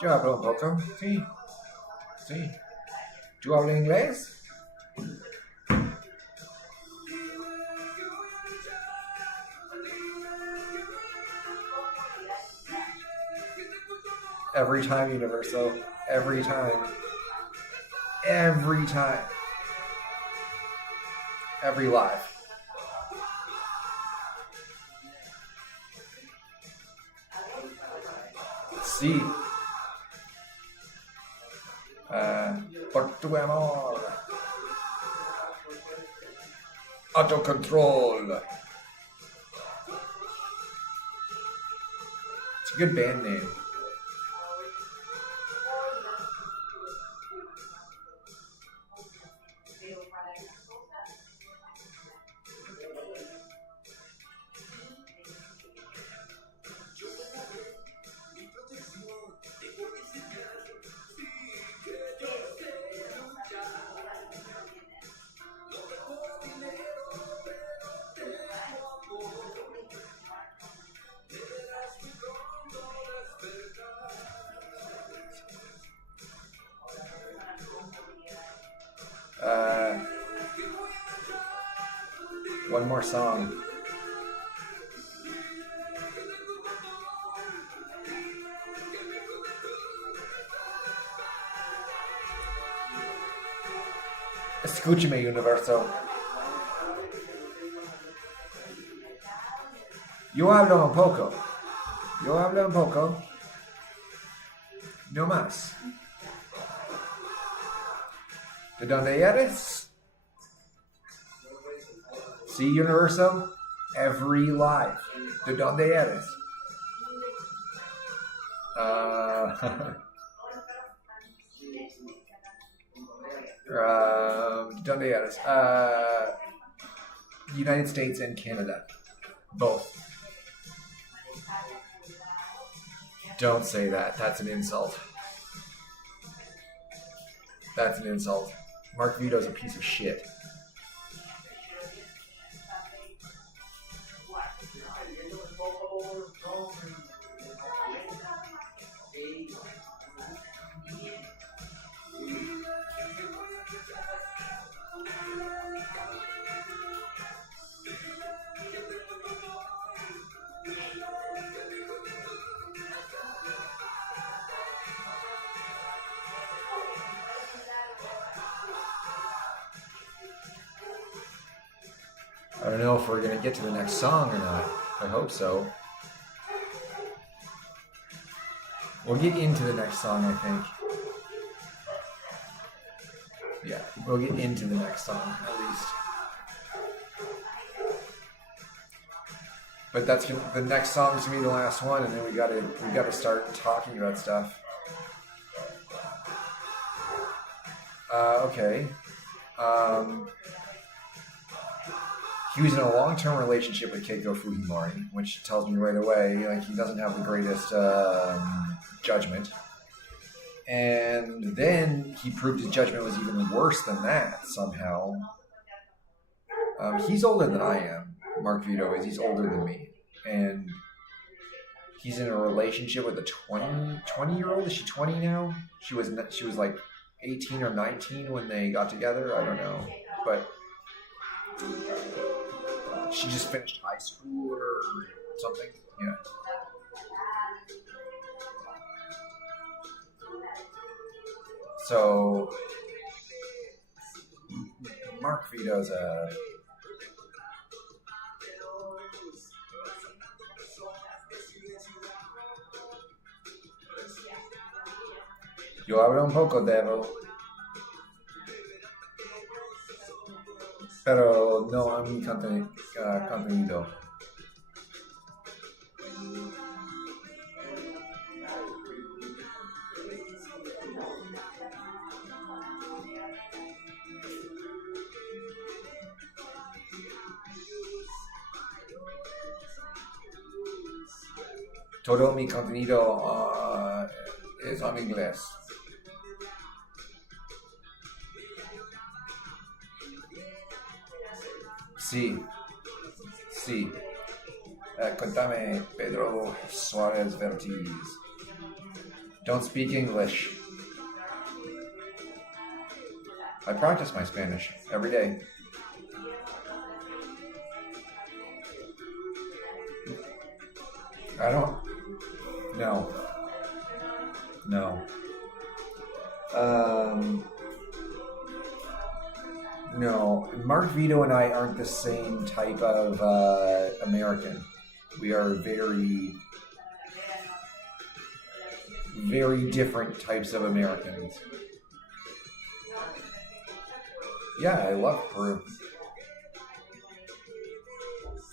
Yo hablo un poco. Sí, sí. ¿Tú hablas inglés? Every time, Universo. Every time. Every time. Every live. Sí. Por tu amor. Autocontrol. It's a good band name. One more song. Escúchame, Universo. Yo hablo un poco. Yo hablo un poco. No más. ¿De dónde eres? Sí, Universo. Every life. ¿De dónde eres? ¿De dónde eres? United States and Canada. Both. Don't say that. That's an insult. That's an insult. Mark Vito's a piece of shit. I don't know if we're going to get to the next song or not. I hope so. We'll get into the next song, I think. Yeah, we'll get into the next song, at least. But that's the next song's gonna be the last one, and then we gotta start talking about stuff. Okay. He was in a long-term relationship with Keiko Fujimori, which tells me right away, like, he doesn't have the greatest judgment. And then he proved his judgment was even worse than that somehow. He's older than I am. Mark Vito is. He's older than me. And he's in a relationship with a 20-year-old. Is she 20 now? She was like 18 or 19 when they got together. I don't know. But she just finished high school or something. Yeah. So Mark Vito's a... Yo hablo un poco, Devo. Pero no a mi contenido. Todo mi contenido es en inglés. Sí, sí. Contame, Pedro Suárez Vertiz. Don't speak English. I practice my Spanish every day. I don't. No. No. No. Mark Vito and I aren't the same type of American. We are very, very different types of Americans. Yeah, I love Peru.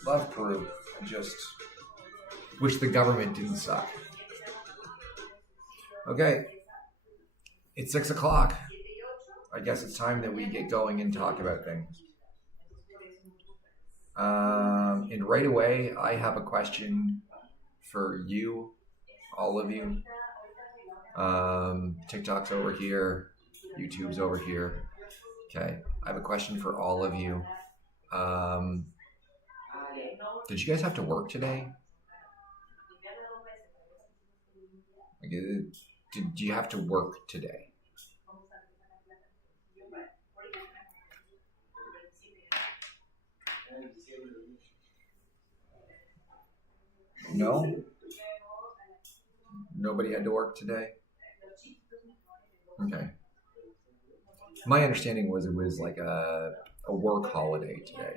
Love Peru. I just wish the government didn't suck. Okay. It's 6 o'clock. I guess it's time that we get going and talk about things. And right away, I have a question for you, all of you. TikTok's over here. YouTube's over here. Okay. I have a question for all of you. Did you guys have to work today? Did you have to work today? No? Nobody had to work today? Okay. My understanding was it was like a work holiday today.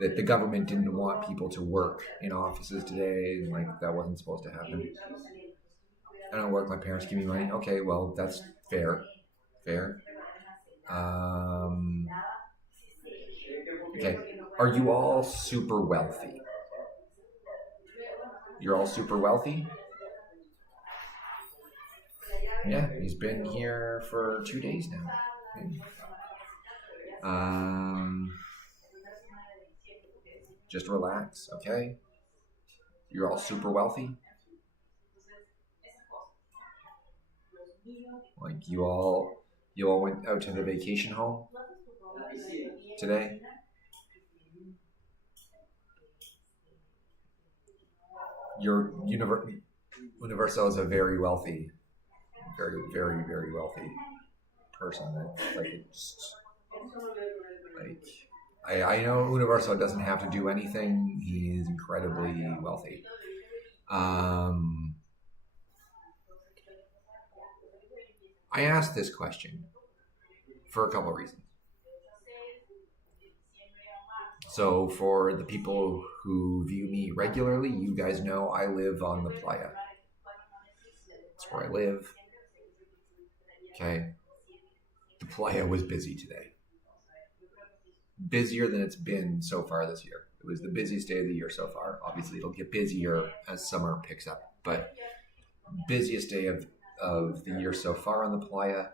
That the government didn't want people to work in offices today, and like that wasn't supposed to happen. I don't work, my parents give me money. Okay, well, that's fair. Fair. Okay. Are you all super wealthy? You're all super wealthy? Yeah, he's been here for 2 days now. Just relax, okay? You're all super wealthy? Like you all went out to the vacation home today? Your Universo is a very wealthy, very, very, very wealthy person. I know Universo doesn't have to do anything. He's incredibly wealthy. I asked this question for a couple of reasons. So for the people who view me regularly, you guys know I live on the playa. That's where I live. Okay. The playa was busy today. Busier than it's been so far this year. It was the busiest day of the year so far. Obviously, it'll get busier as summer picks up. But busiest day of the year so far on the playa.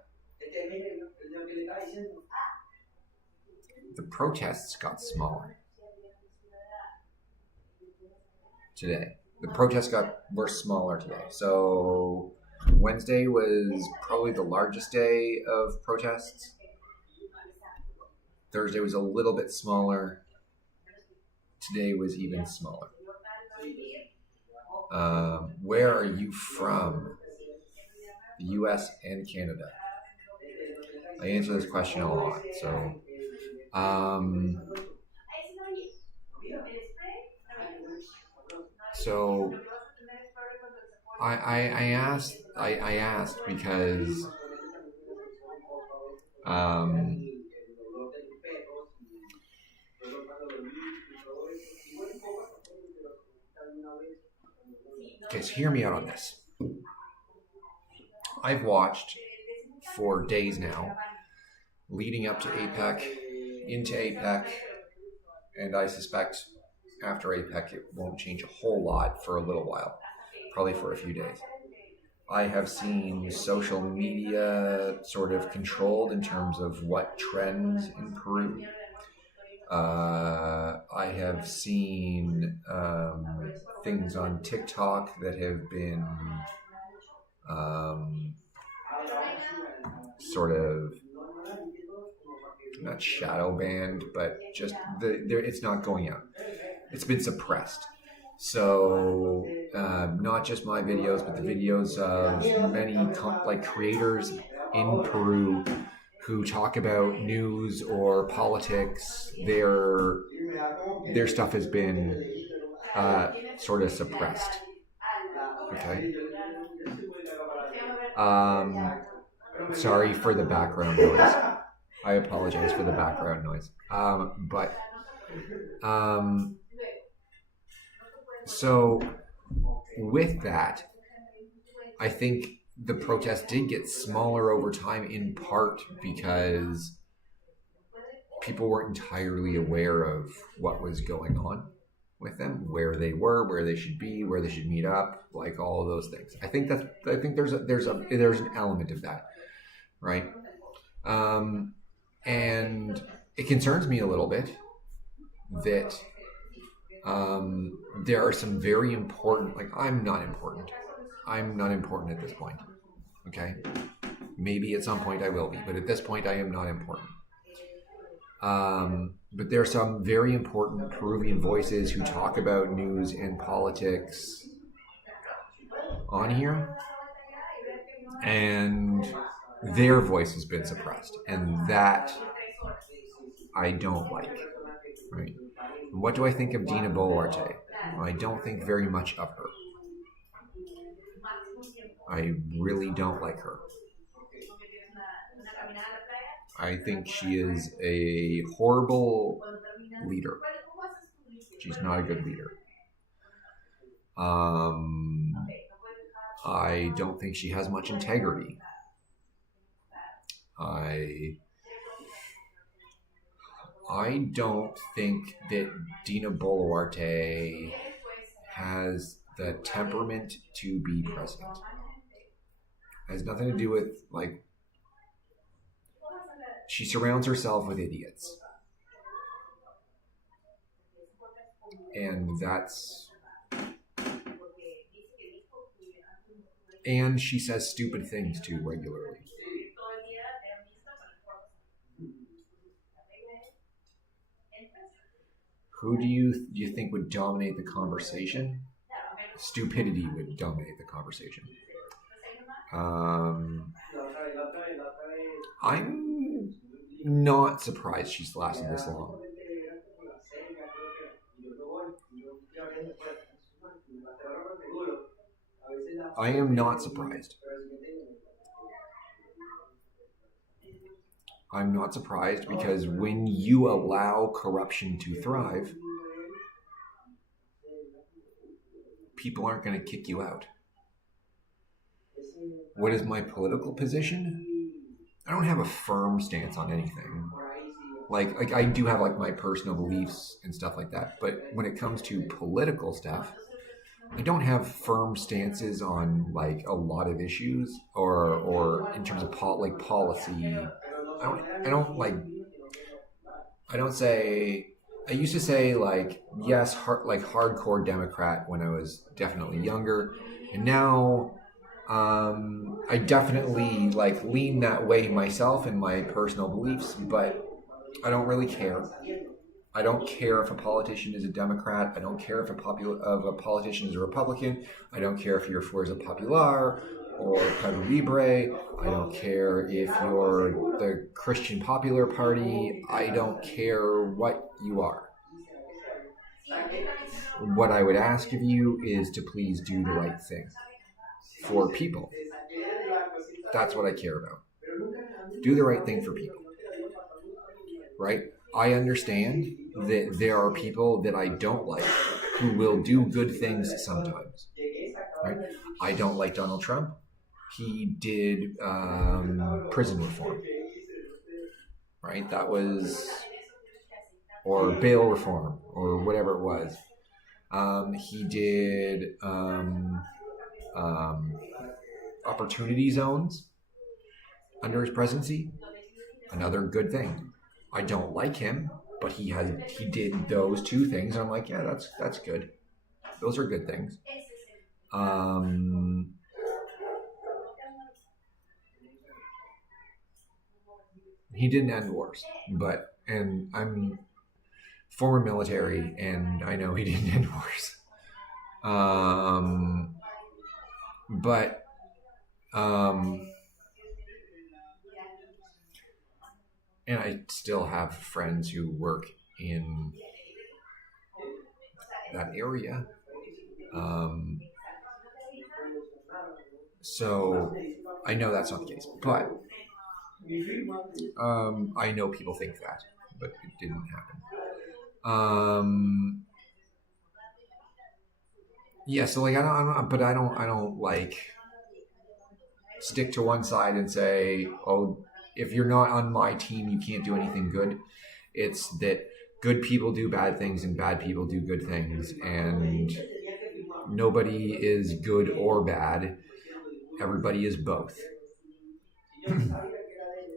The protests got smaller today. The protests were smaller today. So Wednesday was probably the largest day of protests. Thursday was a little bit smaller. Today was even smaller. Where are you from? The U.S. and Canada. I answer this question a lot. So I asked because okay, so hear me out on this. I've watched for days now, leading up to APEC, into APEC, and I suspect after APEC it won't change a whole lot for a little while, probably for a few days. I have seen social media sort of controlled in terms of what trends in Peru. I have seen things on TikTok that have been sort of not shadow banned, but just it's not going out. It's been suppressed. So not just my videos, but the videos of many creators in Peru who talk about news or politics. Their stuff has been sort of suppressed. Okay. Sorry for the background noise. I apologize for the background noise. So with that, I think the protest did get smaller over time, in part because people weren't entirely aware of what was going on with them, where they were, where they should be, where they should meet up, like all of those things. I think there's an element of that, right? And it concerns me a little bit that there are some very important, I'm not important at this point. Okay, maybe at some point I will be, but at this point I am not important. But there are some very important Peruvian voices who talk about news and politics on here, and their voice has been suppressed, and that I don't like. Right? What do I think of Dina Boluarte? I don't think very much of her. I really don't like her. I think she is a horrible leader. She's not a good leader. I don't think she has much integrity. I don't think that Dina Boluarte has the temperament to be president. It has nothing to do with, she surrounds herself with idiots. And she says stupid things too regularly. Who do you think would dominate the conversation? Stupidity would dominate the conversation. I'm not surprised she's lasted this long. I am not surprised. I'm not surprised because when you allow corruption to thrive, people aren't going to kick you out. What is my political position? I don't have a firm stance on anything. Like I do have my personal beliefs and stuff like that, but when it comes to political stuff, I don't have firm stances on a lot of issues or in terms of policy. I used to say yes, hardcore Democrat when I was definitely younger, and now I definitely lean that way myself in my personal beliefs, but I don't really care. I don't care if a politician is a Democrat. I don't care if a politician is a Republican. I don't care if you're Fuerza Popular or Peru Libre. I don't care if you're the Christian Popular Party. I don't care what you are. What I would ask of you is to please do the right thing for people. That's what I care about. Do the right thing for people. Right? I understand that there are people that I don't like who will do good things sometimes. Right? I don't like Donald Trump. He did prison reform. Right? That was, or bail reform, or whatever it was. He did opportunity zones under his presidency. Another good thing. I don't like him, but he did those two things. I'm like, yeah, that's good. Those are good things. He didn't end wars, and I'm former military, and I know he didn't end wars. Um, but and I still have friends who work in that area. Um, so I know that's not the case, but I know people think that, but it didn't happen. Yeah, so like I don't like stick to one side and say, oh, if you're not on my team, you can't do anything good. It's that good people do bad things and bad people do good things, and nobody is good or bad. Everybody is both.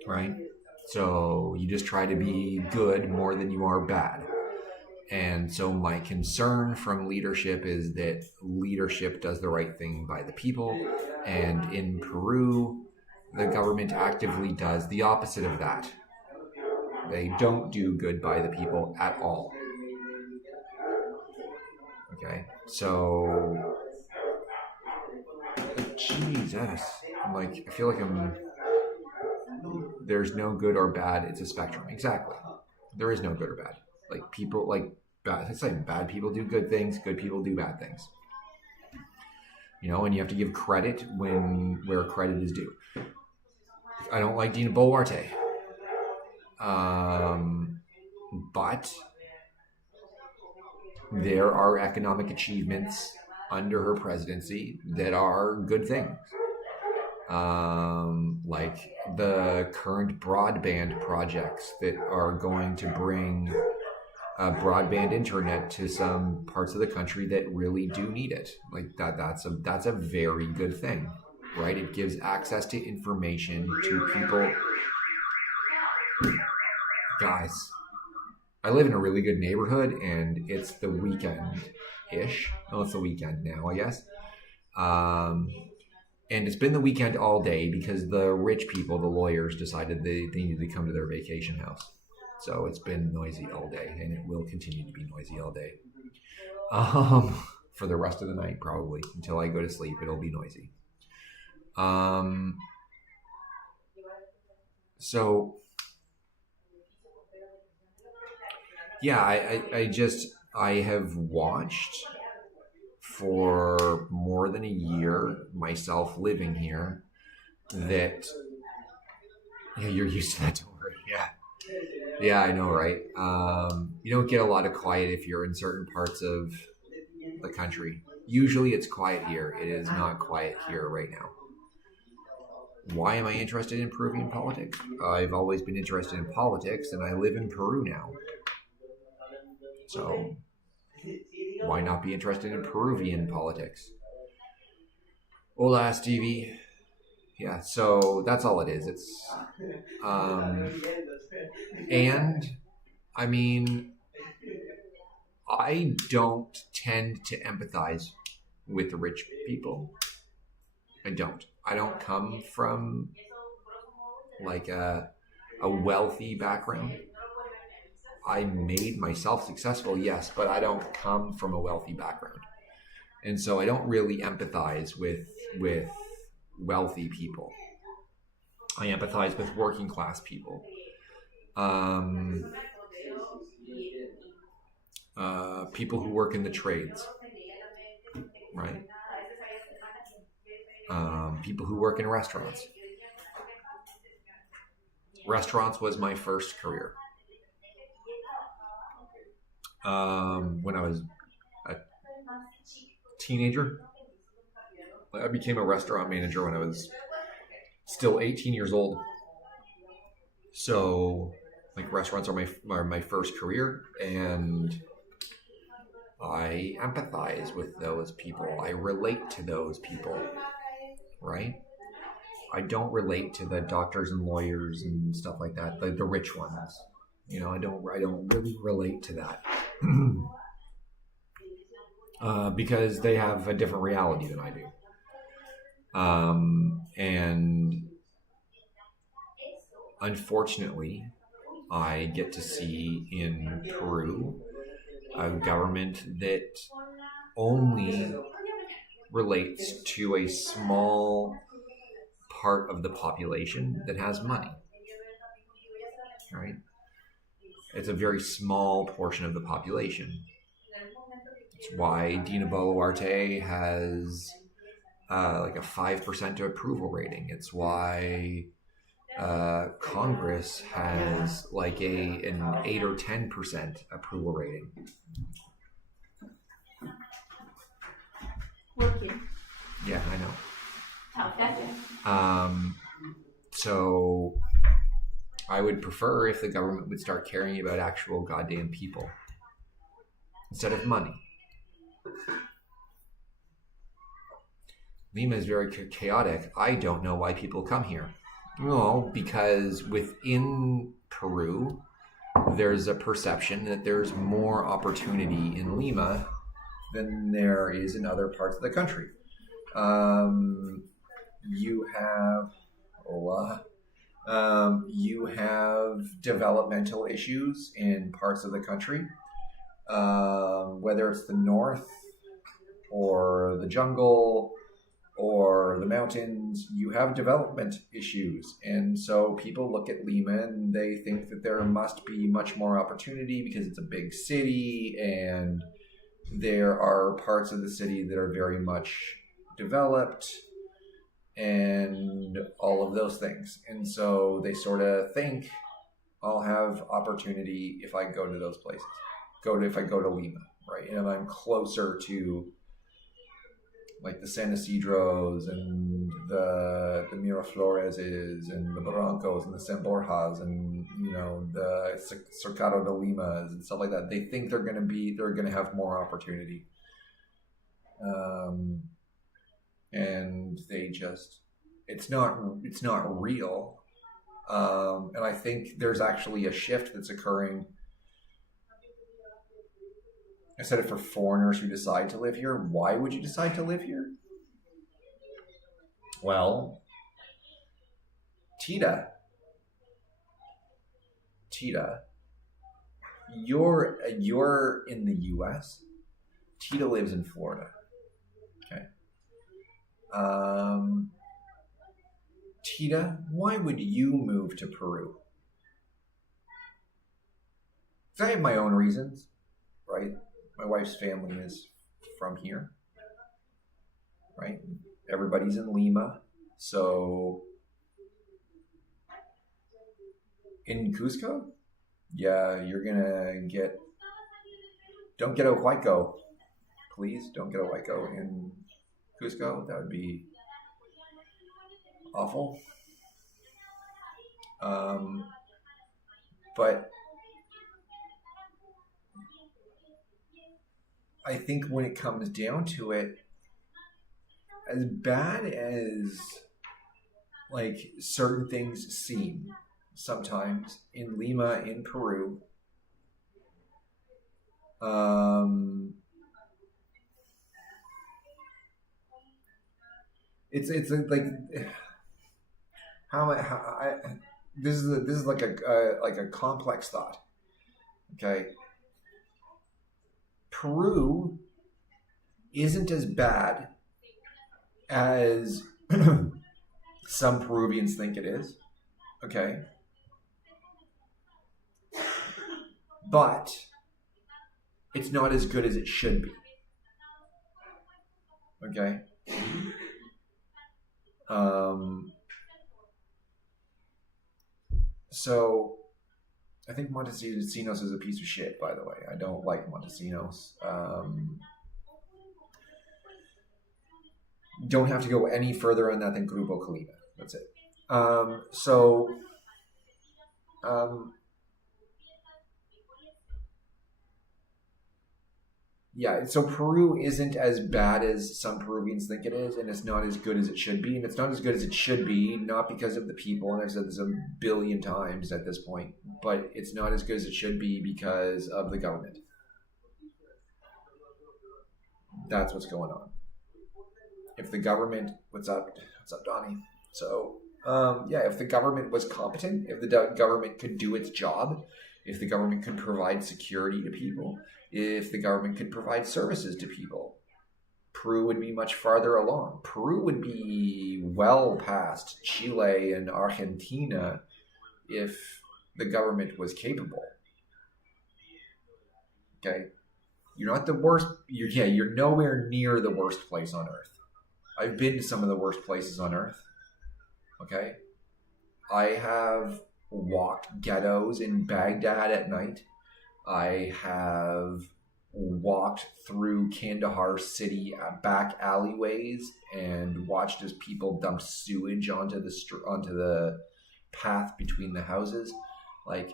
Right? So you just try to be good more than you are bad. And so my concern from leadership is that leadership does the right thing by the people. And in Peru, the government actively does the opposite of that. They don't do good by the people at all. Okay, so Jesus, I feel like there's no good or bad. It's a spectrum. Exactly. There is no good or bad. Like people, bad. It's like bad people do good things. Good people do bad things. And you have to give credit where credit is due. I don't like Dina Boluarte, but there are economic achievements under her presidency that are good things. Like the current broadband projects that are going to bring broadband internet to some parts of the country that really do need it. Like that's a very good thing, right? It gives access to information to people. Guys, I live in a really good neighborhood, and it's the weekend-ish. Well, it's the weekend now, I guess. And it's been the weekend all day because the rich people, the lawyers, decided they needed to come to their vacation house. So it's been noisy all day, and it will continue to be noisy all day. For the rest of the night, probably. Until I go to sleep, it'll be noisy. So, yeah, I have watched for more than a year myself living here that you're used to that, don't worry. Yeah, I know, right? You don't get a lot of quiet if you're in certain parts of the country. Usually it's quiet here. It is not quiet here right now. Why am I interested in Peruvian politics? I've always been interested in politics, and I live in Peru now. So why not be interested in Peruvian politics? Hola, Stevie. Yeah, so that's all it is. It's and I mean, I don't tend to empathize with the rich people. I don't come from like a wealthy background. I made myself successful, yes, but I don't come from a wealthy background. And so I don't really empathize with wealthy people. I empathize with working class people. People who work in the trades, right? People who work in restaurants. Restaurants was my first career. When I was a teenager, I became a restaurant manager when I was still 18 years old. So, like, restaurants are my first career, and I empathize with those people. I relate to those people, right? I don't relate to the doctors and lawyers and stuff like that, the rich ones. I don't really relate to that. Because they have a different reality than I do. And unfortunately, I get to see in Peru a government that only relates to a small part of the population that has money, right? It's a very small portion of the population. It's why Dina Boluarte has like a 5% approval rating. It's why Congress has like an 8 or 10% approval rating. Working. Yeah, I know. Gotcha. So I would prefer if the government would start caring about actual goddamn people instead of money. Lima is very chaotic. I don't know why people come here. Well, because within Peru, there's a perception that there's more opportunity in Lima than there is in other parts of the country. You have developmental issues in parts of the country, whether it's the north or the jungle or the mountains. You have development issues, and so people look at Lima and they think that there must be much more opportunity because it's a big city and there are parts of the city that are very much developed and all of those things. And so they sort of think I'll have opportunity if I go to those places. If I go to Lima, right? And I'm closer to like the San Isidros and the Mirafloreses and the Barrancos and the San Borjas and the Cercado de Limas and stuff like that. They think they're gonna have more opportunity, and they just it's not real. And I think there's actually a shift that's occurring. I said it for foreigners who decide to live here. Why would you decide to live here? Well, Tita, you're in the U.S. Tita lives in Florida. Okay. Tita, why would you move to Peru? I have my own reasons, right? My wife's family is from here, right? Everybody's in Lima. So in Cusco, yeah, you're going to don't get a huayco. Please don't get a huayco in Cusco. That would be awful. But I think when it comes down to it, as bad as like certain things seem sometimes in Lima, in Peru, it's like this is like a complex thought. Okay. Peru isn't as bad as some Peruvians think it is. Okay. But it's not as good as it should be. Okay. So I think Montesinos is a piece of shit, by the way. I don't like Montesinos. Don't have to go any further on that than Grupo Colina. That's it. Yeah, so Peru isn't as bad as some Peruvians think it is, and it's not as good as it should be. And it's not as good as it should be, not because of the people, and I've said this a billion times at this point, but it's not as good as it should be because of the government. That's what's going on. If the government... What's up, Donnie? So, if the government was competent, if the government could do its job, if the government could provide security to people, if the government could provide services to people, Peru would be much farther along. Peru would be well past Chile and Argentina if the government was capable. Okay? You're not the worst. You're nowhere near the worst place on earth. I've been to some of the worst places on earth. Okay? I have walked ghettos in Baghdad at night. I have walked through Kandahar city back alleyways and watched as people dumped sewage onto the path between the houses. Like,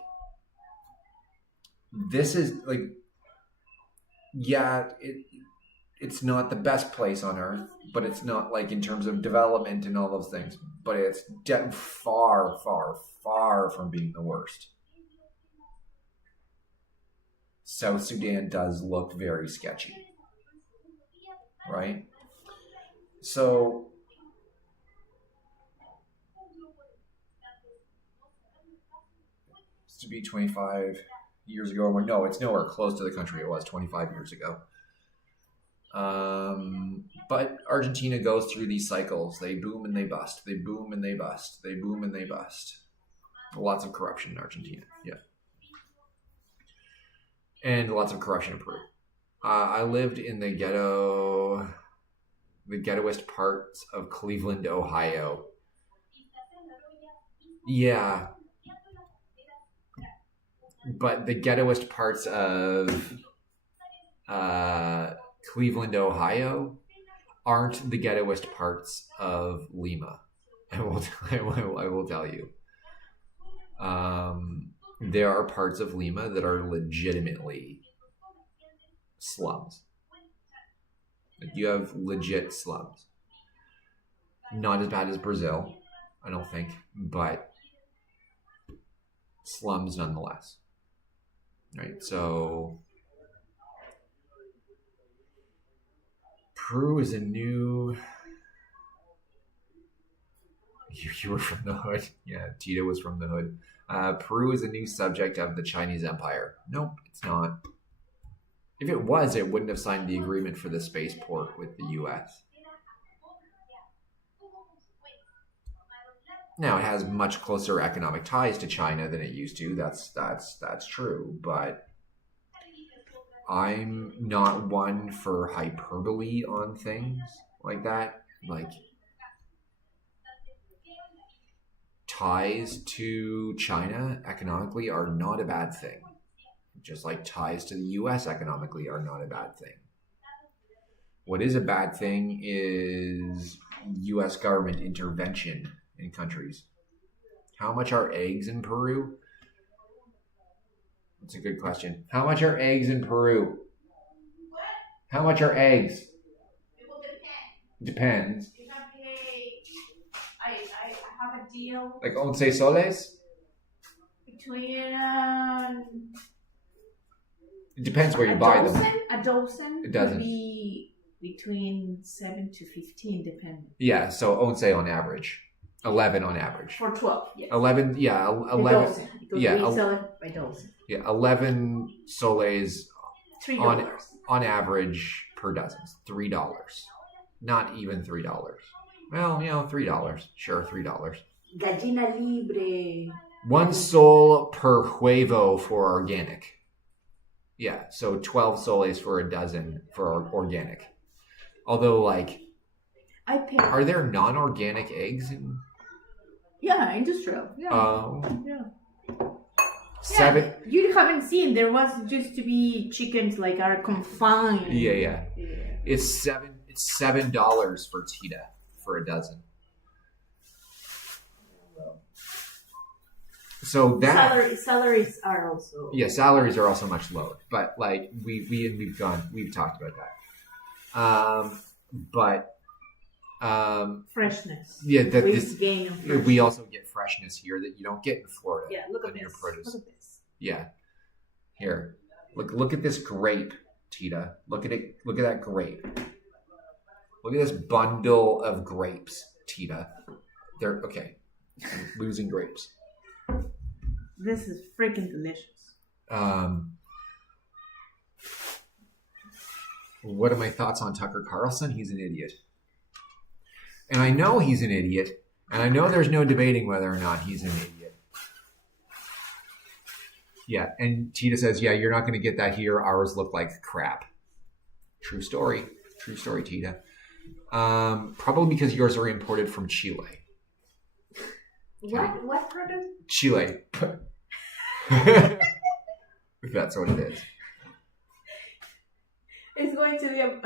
this is like, yeah, it's not the best place on earth, but it's not like in terms of development and all those things, but it's far, far, far from being the worst. South Sudan does look very sketchy, right? So to be 25 years ago, no, it's nowhere close to the country it was 25 years ago. But Argentina goes through these cycles. They boom and they bust. They boom and they bust. They boom and they bust. Lots of corruption in Argentina. Yeah. And lots of corruption in Peru. I lived in the ghettoist parts of Cleveland, Ohio. Yeah. But the ghettoist parts of Cleveland, Ohio aren't the ghettoist parts of Lima. I will tell you. There are parts of Lima that are legitimately slums. Like, you have legit slums. Not as bad as Brazil, I don't think, but slums nonetheless. Right? So Peru is a new... You were from the hood. Yeah, Tito was from the hood. Peru is a new subject of the Chinese Empire. Nope, it's not. If it was, it wouldn't have signed the agreement for the spaceport with the U.S. Now, it has much closer economic ties to China than it used to. That's true. But I'm not one for hyperbole on things like that. Like, ties to China economically are not a bad thing. Just like ties to the U.S. economically are not a bad thing. What is a bad thing is U.S. government intervention in countries. How much are eggs in Peru? That's a good question. How much are eggs in Peru? How much are eggs? It will depend. Depends. You can pay. I have a deal. Like 11 soles? Between It depends where you buy them. A dozen. It doesn't. Would be between 7 to 15, depending. Yeah, so 11 on average. 11 on average. For 12, yes. 11, yeah, 11. A dozen. Because yeah, we sell it by dozen. Yeah, 11 soles $3. on average per dozen. $3. Not even $3. Well, $3. Sure, $3. Gallina libre. 1 sol per huevo for organic. Yeah, so 12 soles for a dozen for organic. Although, like, I pay. Are there non-organic eggs in? Yeah, industrial. Yeah. Yeah. 7. Yeah, you haven't seen. There was just to be chickens like are confined. Yeah. It's $7 for Tita for a dozen. So that salaries are also salaries are also much lower. But like we've talked about that. But freshness. Yeah, We also get freshness here that you don't get in Florida. Yeah, look at your this. produce. Look at this. Yeah. Here. Look at this grape, Tita. Look at it. Look at that grape. Look at this bundle of grapes, Tita. They're okay. I'm losing grapes. This is freaking delicious. What are my thoughts on Tucker Carlson? He's an idiot. And I know he's an idiot. And I know there's no debating whether or not he's an idiot. Yeah, and Tita says, yeah, you're not going to get that here. Ours look like crap. True story. True story, Tita. Probably because yours are imported from Chile. What product? Chile. That's what it is. It's going to be a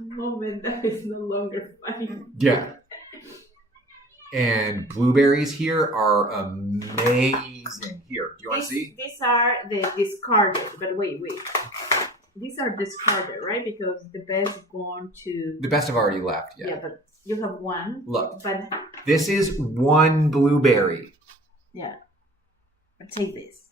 moment that is no longer funny. Yeah. And blueberries here are amazing. Here, do you want to see? These are the discarded, but wait. These are discarded, right? Because the best gone to... The best have already left, yeah. Yeah, but you have one. Look, But this is one blueberry. yeah. But take this.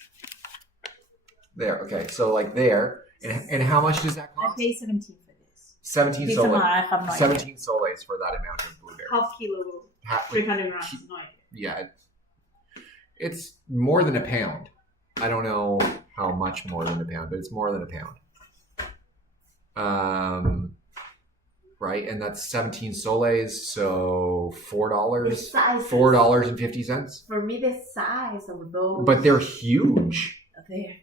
There, okay. So like there. And how much does that I cost? paid 17 for this. 17 This soles. amount, I have no idea. 17 soles for that amount of blueberry. Half kilo, 300 grams, no idea. Yeah. It's more than a pound. I don't know how much more than a pound, but it's more than a pound. Right, and that's 17 soles, so $4. The size. $4.50. For me, the size of those. But they're huge. They're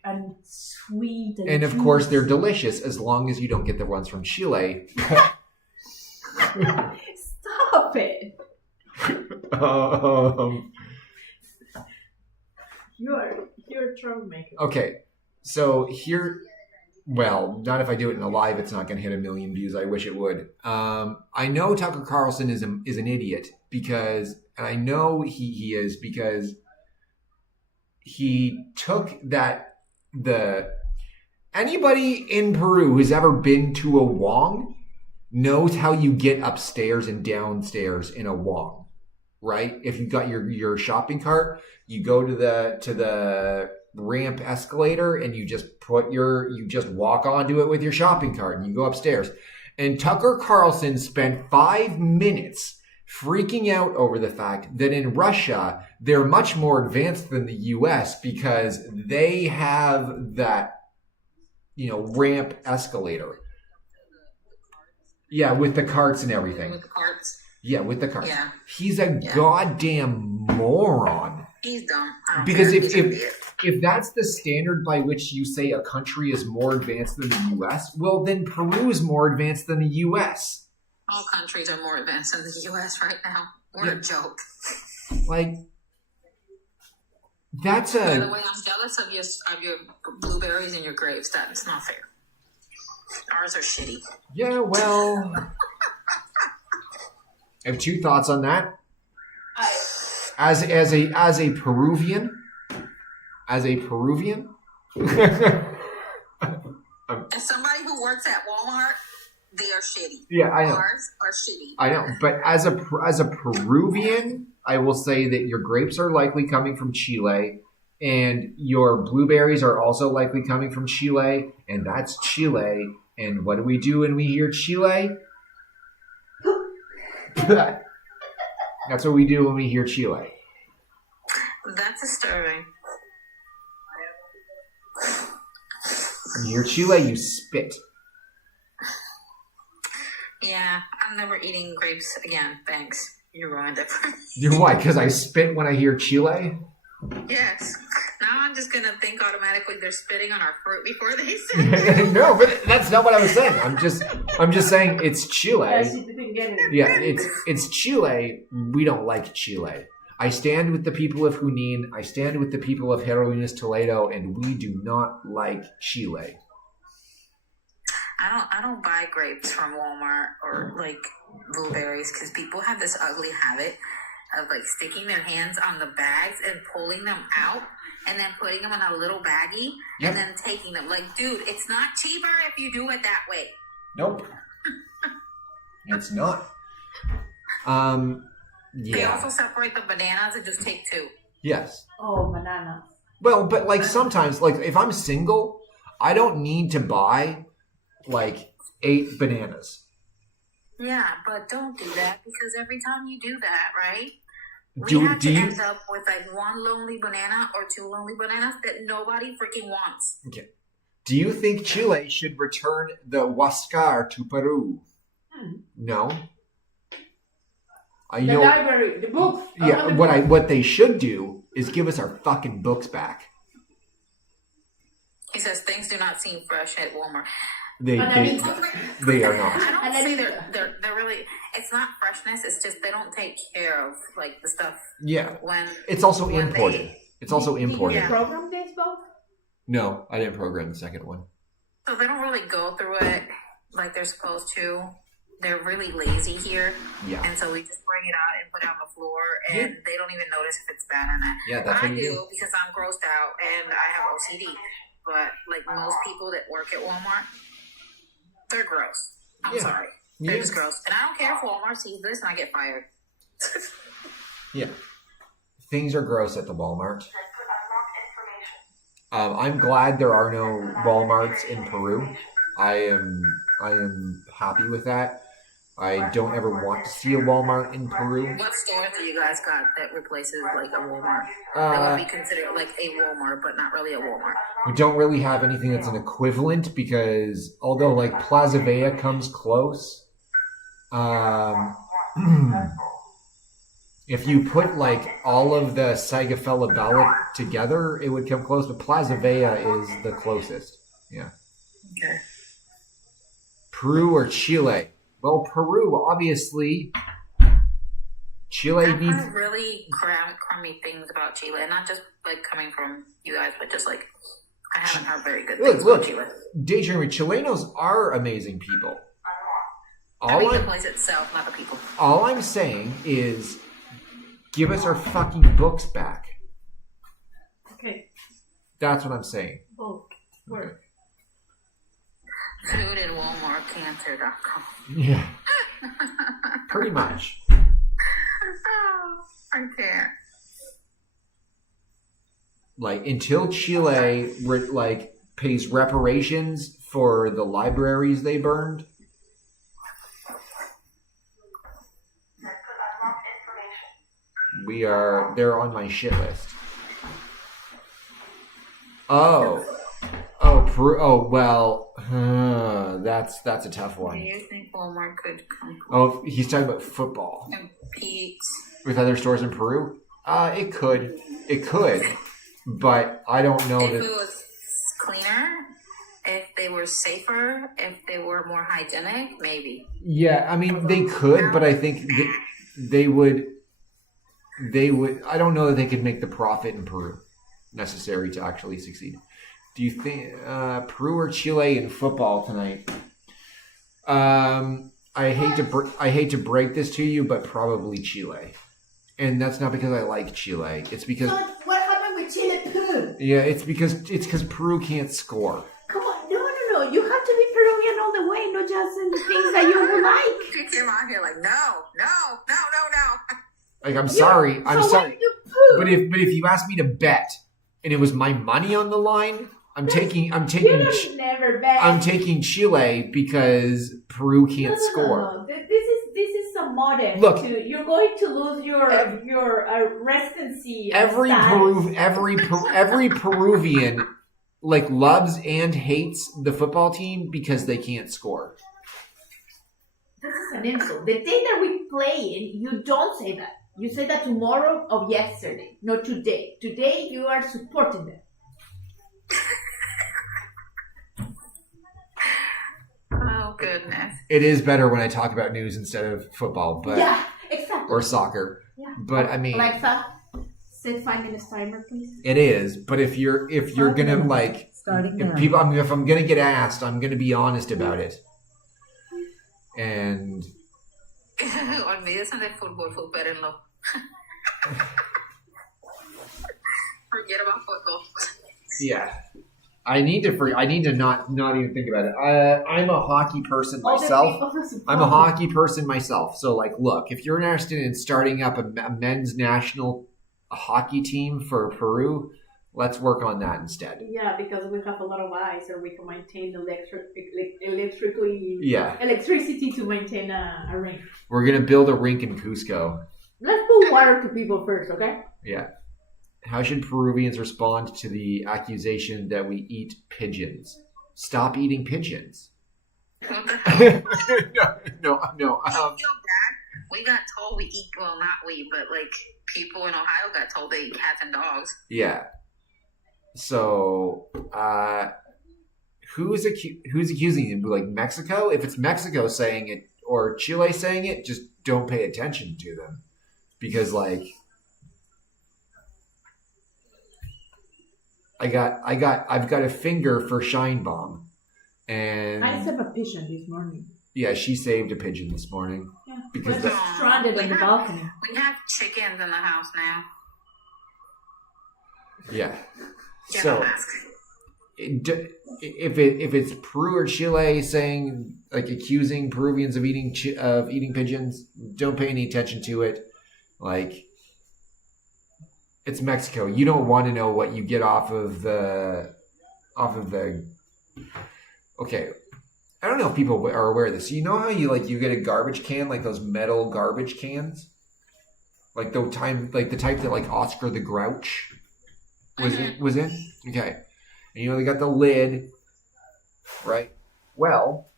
sweet And of course, they're delicious as long as you don't get the ones from Chile. Stop it! You're a troublemaker. Okay, so here, well, not if I do it in a live, it's not going to hit 1 million views. I wish it would. I know Tucker Carlson is an idiot because, and I know he is because he took anybody in Peru who's ever been to a Wong knows how you get upstairs and downstairs in a Wong, right? If you've got your shopping cart, you go to the ramp escalator and you just walk onto it with your shopping cart and you go upstairs. And Tucker Carlson spent 5 minutes freaking out over the fact that in Russia, they're much more advanced than the US because they have that, ramp escalator. Yeah, with the carts and everything. With the carts. Yeah, with the carts. Yeah. He's a goddamn moron. He's dumb. Because if that's the standard by which you say a country is more advanced than the US, well, then Peru is more advanced than the US. All countries are more advanced than the U.S. right now. What a joke. Like, that's By the way, I'm jealous of your blueberries and your grapes. That's not fair. Ours are shitty. Yeah, well, I have 2 thoughts on that. As a Peruvian, As somebody who works at Walmart, they are shitty. Yeah, I know. Ours are shitty. I know, but as a Peruvian, I will say that your grapes are likely coming from Chile, and your blueberries are also likely coming from Chile, and that's Chile. And what do we do when we hear Chile? That's what we do when we hear Chile. That's disturbing. When you hear Chile, you spit. Yeah, I'm never eating grapes again. Thanks. You ruined it for me. You're why? Because I spit when I hear Chile? Yes. Now I'm just going to think automatically they're spitting on our fruit before they say No, but that's not what I was saying. I'm just saying it's Chile. She didn't get it. Yeah, it's Chile. We don't like Chile. I stand with the people of Junín. I stand with the people of Heroínas Toledo, and we do not like Chile. I don't buy grapes from Walmart or like blueberries because people have this ugly habit of like sticking their hands on the bags and pulling them out and then putting them in a little baggie and then taking them. Like, dude, it's not cheaper if you do it that way. Nope. It's not. Yeah. They also separate the bananas and just take 2. Yes. Oh, banana. Well, but like sometimes, like if I'm single, I don't need to buy like 8 bananas. Yeah, but don't do that because every time you do that, right? Do We you end up with like 1 lonely banana or 2 lonely bananas that nobody freaking wants. Okay. Do you think Chile should return the Huáscar to Peru? No. The library, the books. Yeah, what they should do is give us our fucking books back. He says things do not seem fresh at Walmart. They are not. I don't say they're really. It's not freshness. It's just they don't take care of like the stuff. Yeah. When it's also imported. It's also imported. Did you program this book? No, I didn't program the second one. So they don't really go through it like they're supposed to. They're really lazy here. Yeah. And so we just bring it out and put it on the floor, and they don't even notice if it's bad or not. Yeah, that's what you do. Because I'm grossed out and I have OCD. But like most people that work at Walmart, they're gross. I'm sorry. They're just gross. And I don't care if Walmart sees this and I get fired. Yeah. Things are gross at the Walmart. I'm glad there are no Walmarts in Peru. I am happy with that. I don't ever want to see a Walmart in Peru. What stores do you guys got that replaces like a Walmart? That would be considered like a Walmart, but not really a Walmart. We don't really have anything that's an equivalent because although like Plaza Vea comes close, if you put like all of the Sagafella ballot together, it would come close. But Plaza Vea is the closest. Yeah. Okay. Peru or Chile? Well, Peru, obviously. Chile needs. I've heard really crummy things about Chile, not just like coming from you guys, but just like I haven't heard very good things about Chile. Daydreamer, Chilenos are amazing people. The place itself, not the people. All I'm saying is, give us our fucking books back. Okay. That's what I'm saying. Book. Word. Food at WalmartCancer.com. Yeah. Pretty much. Oh, I can't. Like, until Chile, pays reparations for the libraries they burned. They're on my shit list. That's a tough one. Do you think Walmart could come? Oh, he's talking about football. Compete with other stores in Peru? It could, but I don't know if that. If it was cleaner, if they were safer, if they were more hygienic, maybe. Yeah, I mean they could, but I think they would. I don't know that they could make the profit in Peru necessary to actually succeed. Do you think Peru or Chile in football tonight? I hate to break this to you, but probably Chile, and that's not because I like Chile. It's because what happened with Chile, Peru? Yeah, it's because Peru can't score. Come on, no. You have to be Peruvian all the way, not just in the things that you would like. She came out here like, no. Like, I'm sorry. But if you asked me to bet and it was my money on the line, I'm taking never bet. I'm taking Chile because Peru can't score. This is a model. Look, you're going to lose your residency. Every Peruvian loves and hates the football team because they can't score. This is an insult. The day that we play it, you don't say that. You say that tomorrow of yesterday, not today. Today you are supporting them. Oh, goodness. It is better when I talk about news instead of football, but yeah, exactly. Or soccer. Yeah. But I mean, Alexa, set 5 minutes timer, please. It is, but if you're gonna starting now. if I'm gonna get asked, I'm gonna be honest about it. And olvídese de fútbol, supérenlo. Forget about football. Yeah. I need to not even think about it. I'm a hockey person myself. I'm a hockey person myself. So look, if you're interested in starting up a men's national hockey team for Peru, let's work on that instead. Yeah, because we have a lot of ice, or we can maintain electricity to maintain a rink. We're gonna build a rink in Cusco. Let's put water to people first, okay? Yeah. How should Peruvians respond to the accusation that we eat pigeons? stop eating pigeons. What the hell? No. I feel bad. We got told we eat, well, not we, but like people in Ohio got told they eat cats and dogs. Yeah. So, who's accusing him? Like Mexico? If it's Mexico saying it or Chile saying it, just don't pay attention to them, because like I've got a finger for Shine Bomb, and I saved a pigeon this morning. yeah, she saved a pigeon this morning. Yeah, because we're just stranded on the balcony. We have chickens in the house now. Yeah. Yeah, So don't ask. if it's Peru or Chile saying, like, accusing Peruvians of eating pigeons, don't pay any attention to it. Like, it's Mexico. You don't want to know what you get off of the. Okay, I don't know if people are aware of this. You know how you get a garbage can, like those metal garbage cans, like the type that like Oscar the Grouch was in. Okay. And they got the lid, right? Well,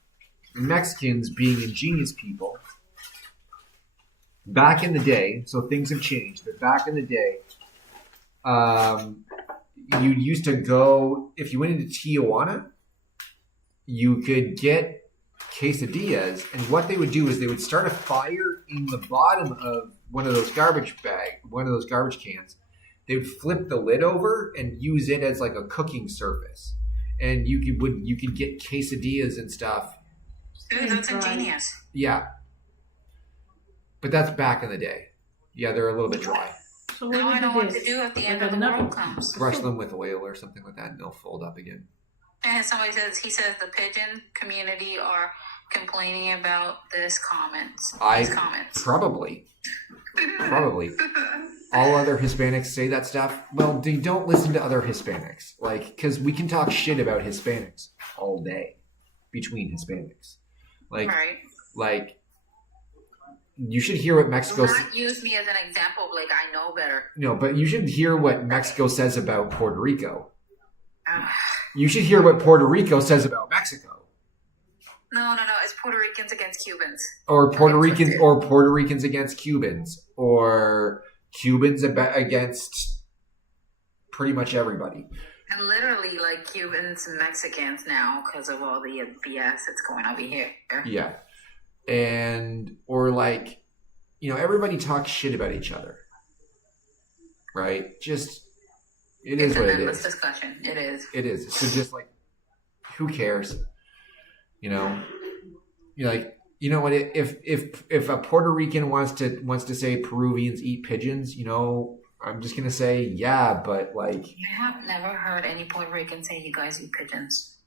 Mexicans, being ingenious people, back in the day, so things have changed, but back in the day, you used to go, if you went into Tijuana, you could get quesadillas, and what they would do is they would start a fire in the bottom of one of those garbage cans. They would flip the lid over and use it as like a cooking surface, and you could get quesadillas and stuff. Dude, that's ingenious. Yeah, but that's back in the day. Yeah, they're a little bit dry. So Now I know do what this? to do if the end Like of the another- world comes. Brush them with oil or something like that, and they'll fold up again. And he says the pigeon community are complaining about this comments. These comments. Probably. All other Hispanics say that stuff. Well, they don't listen to other Hispanics, because we can talk shit about Hispanics all day between Hispanics. Right. You should hear what Mexico. Do not use me as an example. Like I know better. No, but you should hear what Mexico says about Puerto Rico. Ugh. You should hear what Puerto Rico says about Mexico. No. It's Puerto Ricans against Cubans. Or Puerto Ricans against Cubans, or Cubans against pretty much everybody. And literally, like Cubans and Mexicans now, because of all the BS that's going over here. Yeah, everybody talks shit about each other, right? It is what it is. It's an endless discussion. It is. It is. So just who cares? You're like, you know what? If a Puerto Rican wants to say Peruvians eat pigeons, I'm just gonna say yeah, but I have never heard any Puerto Rican say you guys eat pigeons.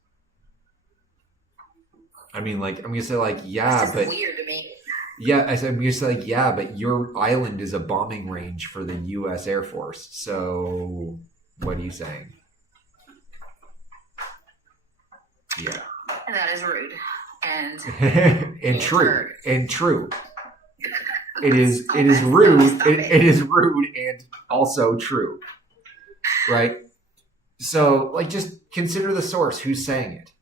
I mean, I'm gonna say yeah, it's but weird to me. Yeah, I'm gonna say yeah, but your island is a bombing range for the U.S. Air Force. So what are you saying? Yeah. And that is rude. And and true. It is rude. It is rude and also true. Right? So just consider the source. Who's saying it?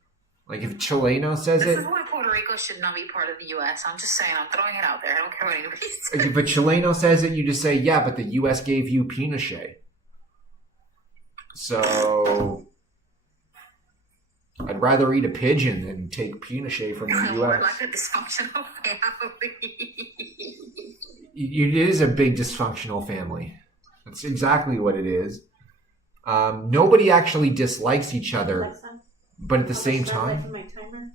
If Chileno says this it. is why Puerto Rico should not be part of the U.S. I'm just saying. I'm throwing it out there. I don't care what anybody says. But Chileno says it. You just say, yeah, but the U.S. gave you Pinochet. So I'd rather eat a pigeon than take Pinochet from the U.S. We're like a dysfunctional family. It is a big dysfunctional family. That's exactly what it is. Nobody actually dislikes each other, Alexa, but at the same time, my timer.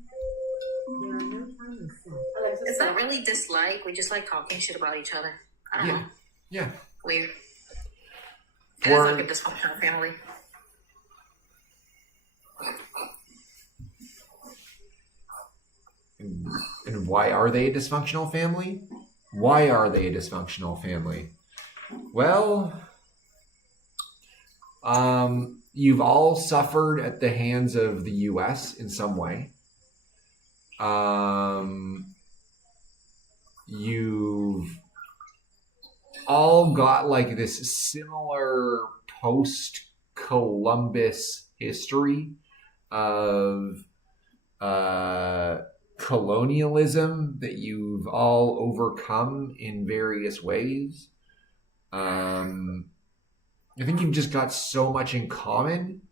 It's not really dislike. We just like talking shit about each other. I don't know. Yeah. Weird. It is like a dysfunctional family. And why are they a dysfunctional family? Why are they a dysfunctional family? Well, you've all suffered at the hands of the U.S. in some way. You've all got this similar post-Columbus history of colonialism that you've all overcome in various ways. I think you've just got so much in common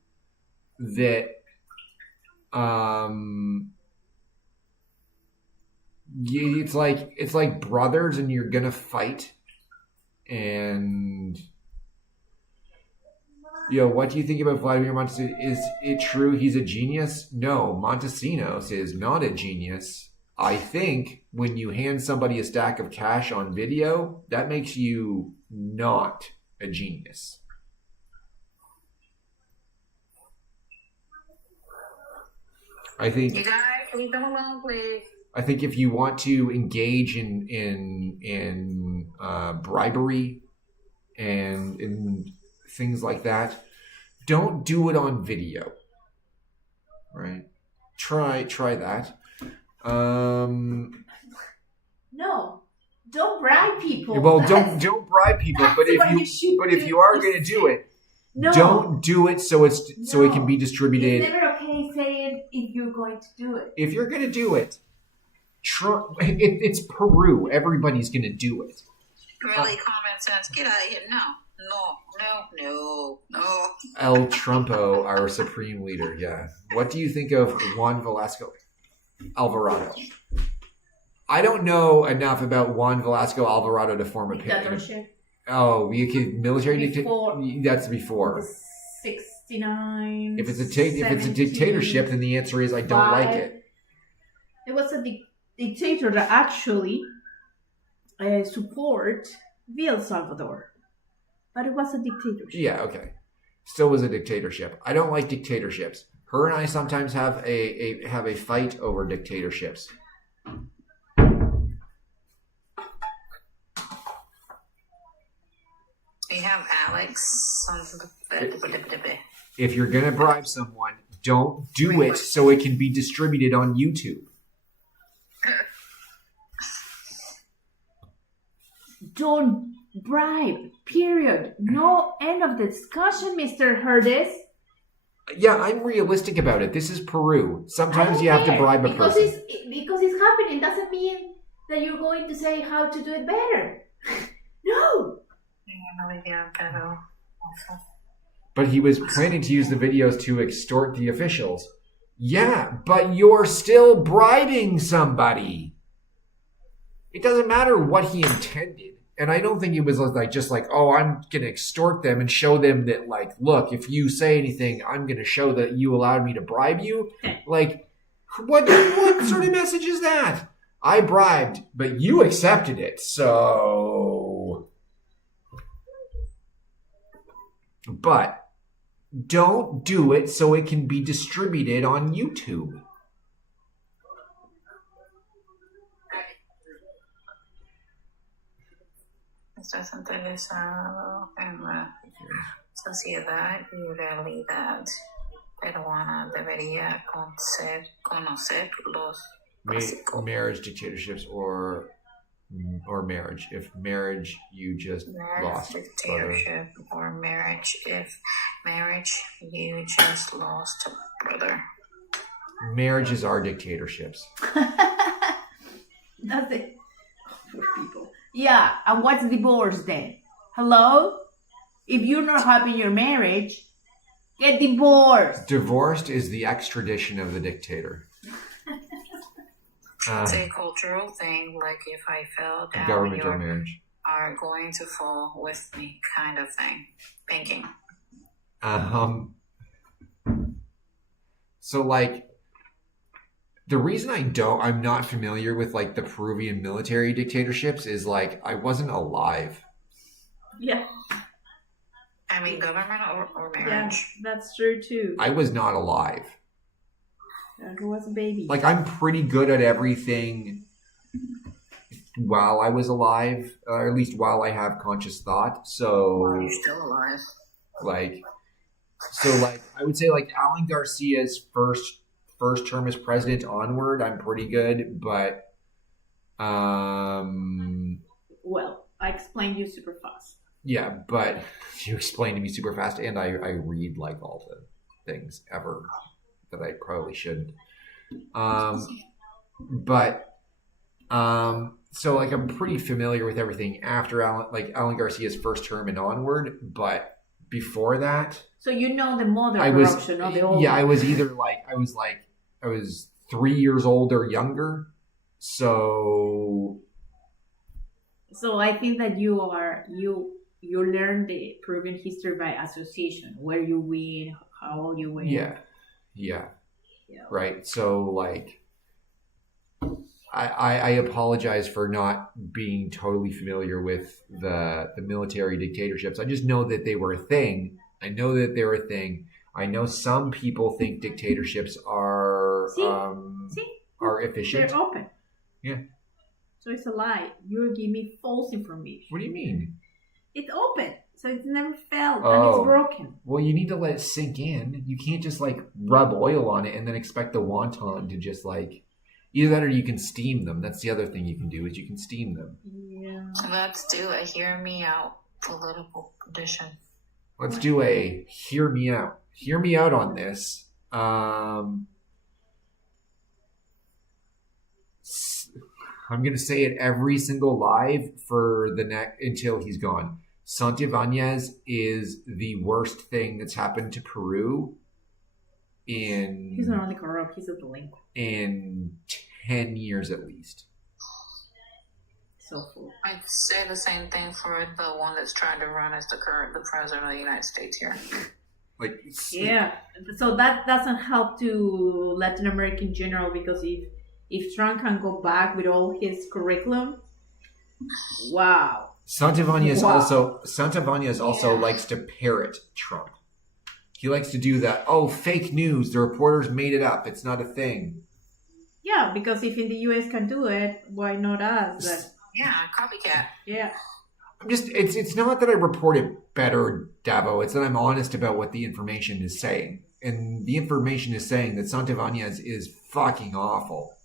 that it's like brothers, and you're gonna fight. And what do you think about Vladimir Montesinos? Is it true he's a genius? No, Montesinos is not a genius. I think when you hand somebody a stack of cash on video, that makes you not a genius. I think You guys, leave them alone, please. I think if you want to engage in bribery and in things like that, don't do it on video. Right? Try that. No, don't bribe people. Well, don't bribe people. But if you are going to do it, no, don't do it so it can be distributed. It's never okay saying if you're going to do it. If you're going to do it, it's Peru. Everybody's going to do it. Really, common sense. Get out of here. No. El Trumpo, our supreme leader. Yeah. What do you think of Juan Velasco Alvarado? I don't know enough about Juan Velasco Alvarado to form a opinion. Oh, military dictatorship. That's before 69. If it's a dictatorship, then the answer is I don't like it. It was a dictator that actually support El Salvador, but it was a dictatorship. Yeah, okay. Still was a dictatorship. I don't like dictatorships. Her and I sometimes have a fight over dictatorships. We have Alex. If you're going to bribe someone, don't do it so it can be distributed on YouTube. Don't bribe. Period. No end of the discussion, Mr. Hurdes. Yeah, I'm realistic about it. This is Peru. Sometimes you have to bribe a person. Because it's happening doesn't mean that you're going to say how to do it better. No. But he was planning to use the videos to extort the officials. Yeah, but you're still bribing somebody. It doesn't matter what he intended. And I don't think it was just like, oh, I'm going to extort them and show them that, like, look, if you say anything, I'm going to show that you allowed me to bribe you. Like, what sort of message is that? I bribed, but you accepted it, so... But don't do it so it can be distributed on YouTube. Estás interesado en la sociedad y realidad peruana. Debería conocer los básicos. Marriage, dictatorships, or marriage. If marriage, you just lost. Dictatorship or marriage. If marriage, you just lost, brother. Marriages are dictatorships. That's it. Poor people. Yeah, and what's divorce then? Hello? If you're not happy in your marriage, get divorced. Divorced is the extradition of the dictator. It's a cultural thing, like if I fell down, government you or marriage are going to fall with me, kind of thing. Thinking. So, like, the reason I'm not familiar with, like, the Peruvian military dictatorships is, like, I wasn't alive. Yeah. I mean, government or marriage. Yeah, that's true too. I was not alive. Who was a baby? Like, I'm pretty good at everything while I was alive, or at least while I have conscious thought. So, Well, you're still alive. like, I would say, like, Alan Garcia's first term as president onward, I'm pretty good, but well, I explained you super fast. Yeah, but you explained to me super fast, and I read, like, all the things ever. that I probably shouldn't. So like I'm pretty familiar with everything after Alan Garcia's first term and onward, but before that, So you know the modern corruption of the old. Yeah, I was either I was 3 years old or younger. So I think that you learn the Peruvian history by association, where you win, how old you win. Yeah. Right. So like I apologize for not being totally familiar with the military dictatorships. I just know that they were a thing. I know that they're a thing. I know some people think dictatorships are efficient. They're open. Yeah. So it's a lie. You're giving me false information. What do you mean? It's open, so it's never failed Oh. and it's broken. Well, you need to let it sink in. You can't just like rub oil on it and then expect the wonton to just like either that or you can steam them. That's the other thing you can do is you can steam them. Yeah. Let's do a hear me out political edition. Let's do a hear me out. Hear me out on this. I'm going to say it every single live for the next until he's gone. Santibáñez is the worst thing that's happened to Peru He's not only corrupt, he's a delinquent. in 10 years at least. So full. I'd say the same thing for the one that's trying to run as the president of the United States here. Like Yeah. So that doesn't help to Latin America in general, because if Trump can go back with all his curriculum, wow. Santibáñez Wow. also likes to parrot Trump. He likes to do that. Oh, fake news. The reporters made it up. It's not a thing. Yeah, because if in the US can do it, why not us? Yeah, copycat. Yeah. It's not that I report it better, Davo. It's that I'm honest about what the information is saying. And the information is saying that Santibáñez is fucking awful.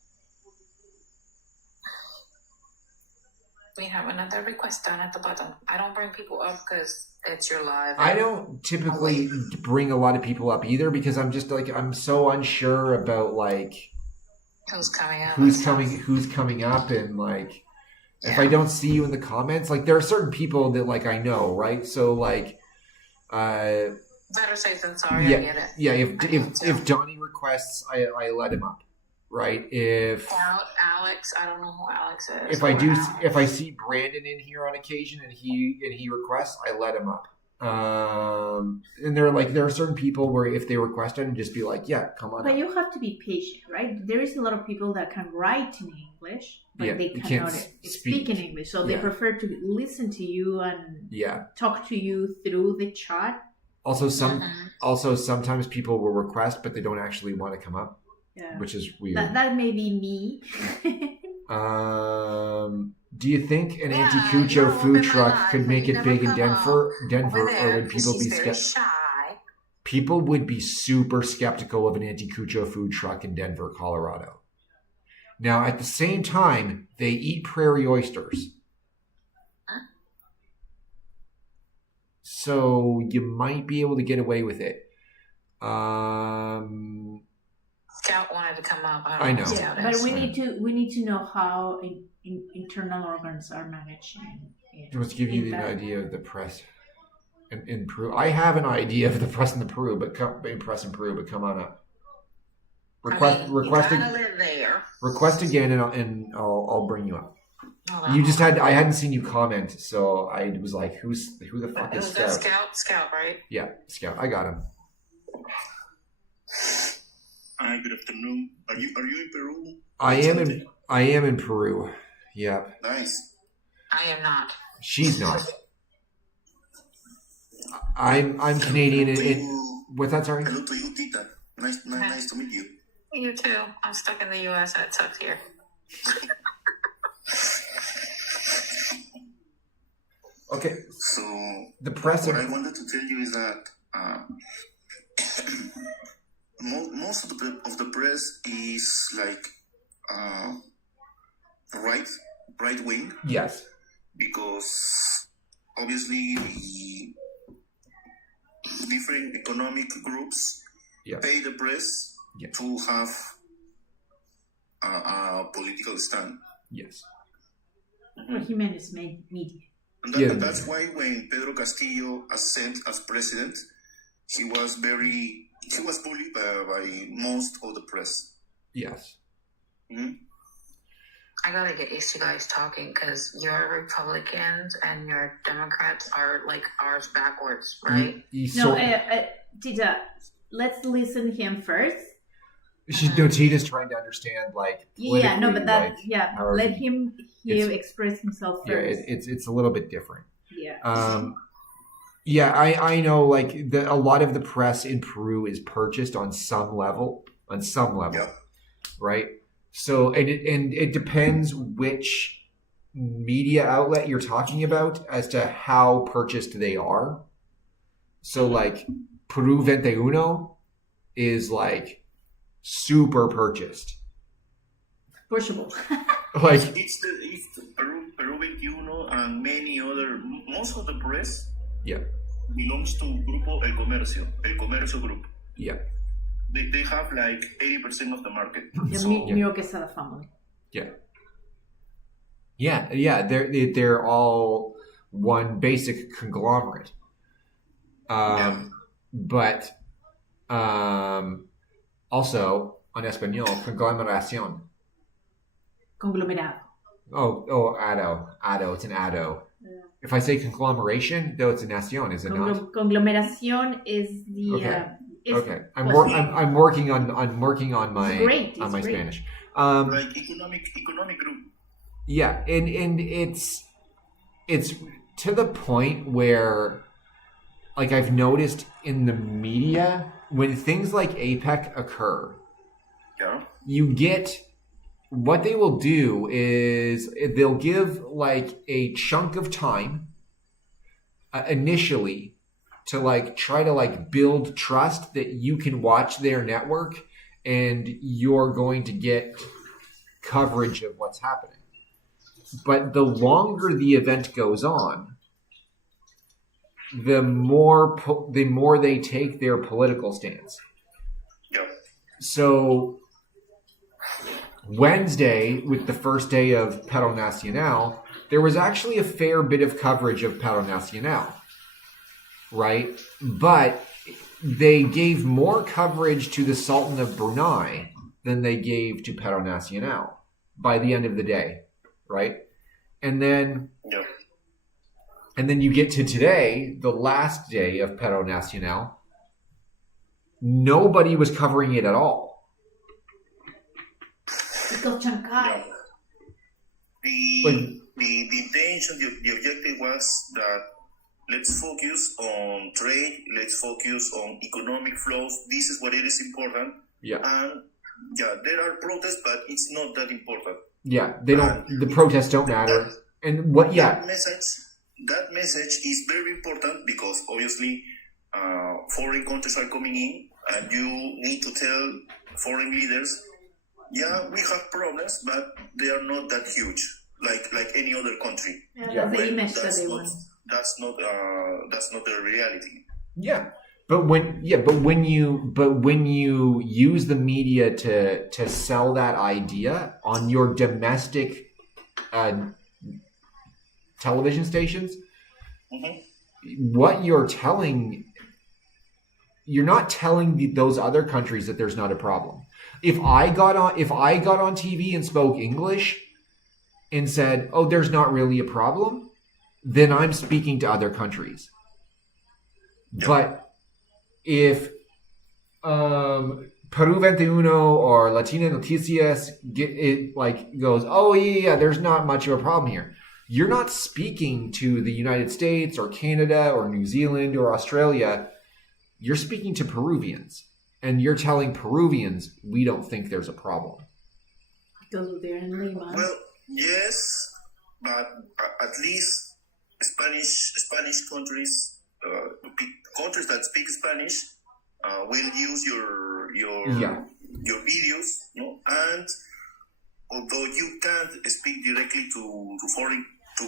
We have another request down at the bottom. I don't bring people up because it's your live. I don't typically bring a lot of people up either because I'm just like I'm so unsure about like who's coming up, who's coming up, and like if I don't see you in the comments, like there are certain people that like I know, right? So like, better safe than sorry. Yeah, I get it. yeah. If Donnie requests, I let him up. Right. If Alex, I don't know who Alex is. If I see Brandon in here on occasion and he requests, I let him up. And there are certain people where if they request it, and just be like, yeah, come on. But up. you have to be patient, right? There is a lot of people that can write in English, but they cannot speak in English, so they prefer to listen to you and talk to you through the chat. Also, sometimes people will request, but they don't actually want to come up. Yeah. Which is weird. That may be me. Do you think an Anticucho food truck could make it big in Denver, or would people be skeptical? People would be super skeptical of an Anticucho food truck in Denver, Colorado. Now, at the same time, they eat prairie oysters. So you might be able to get away with it. Scout wanted to come up. I know. Yeah, but we need to know how internal organs are managed. Let's give you the idea of the press in Peru. I have an idea of the press in Peru, but come on up. Request again, and I'll bring you up. I hadn't seen you comment, so I was like, who the fuck is Scout? Scout, right? Yeah, Scout. I got him. Hi, good afternoon. Are you in Peru? I am in Peru. Yeah. Nice. I am not. She's not. I'm Canadian. What's that? Sorry. Hello to you, Tita. Nice to meet you. You too. I'm stuck in the U.S. and it sucks here. Okay. So the press. What I wanted to tell you is that most of the press is like right wing. Yes. Because obviously the different economic groups pay the press to have a political stand. Yes. Well, he managed media. And that's why when Pedro Castillo ascended as president, he was bullied by most of the press. Yes. Mm-hmm. I gotta get used to you guys talking because your Republicans and your Democrats are like ours backwards, right? Tita, let's listen to him first. Tita's trying to understand, like, let him express himself first. Yeah, it's a little bit different. Yeah. I know, like, a lot of the press in Peru is purchased on some level, right? So, and it depends which media outlet you're talking about as to how purchased they are. So, like, Peru 21 is, like, super purchased. Pushable. Like it's Peru 21 and many other, most of the press belongs to Grupo El Comercio Group. Yeah. They have like 80% of the market. Mio Quesada family. Yeah. They're all one basic conglomerate. But also en español, conglomeración. Conglomerado. Ado. It's an ado. Yeah. If I say conglomeration, though, it's a nación, is it not? Conglomeración is the. Okay. I'm working on my Spanish. Like economic group. Yeah, and it's to the point where, like, I've noticed in the media when things like APEC occur, you get what they will do is they'll give like a chunk of time initially to like try to like build trust that you can watch their network and you're going to get coverage of what's happening. But the longer the event goes on, the more they take their political stance. Yeah. So Wednesday, with the first day of Paro Nacional, there was actually a fair bit of coverage of Paro Nacional, right? But they gave more coverage to the Sultan of Brunei than they gave to Paro Nacional by the end of the day, right? And then you get to today, the last day of Paro Nacional. Nobody was covering it at all. The intention, the objective was that let's focus on trade, let's focus on economic flows. This is what it is important. Yeah. And there are protests, but it's not that important. Yeah, they don't. The protests don't matter. And what? Yeah. That message is very important because obviously foreign countries are coming in, and you need to tell foreign leaders, we have problems, but they are not that huge, like any other country. That's not the reality. Yeah. But when you use the media to sell that idea on your domestic television stations, what you're not telling those other countries that there's not a problem. If I got on TV and spoke English and said, "Oh, there's not really a problem," then I'm speaking to other countries. But if Peru 21 or Latina Noticias goes, "Oh yeah, there's not much of a problem here," you're not speaking to the United States or Canada or New Zealand or Australia. You're speaking to Peruvians, and you're telling Peruvians we don't think there's a problem. Because they're in Lima. Well, yes, but at least Spanish countries, countries that speak Spanish, will use your videos, and although you can't speak directly to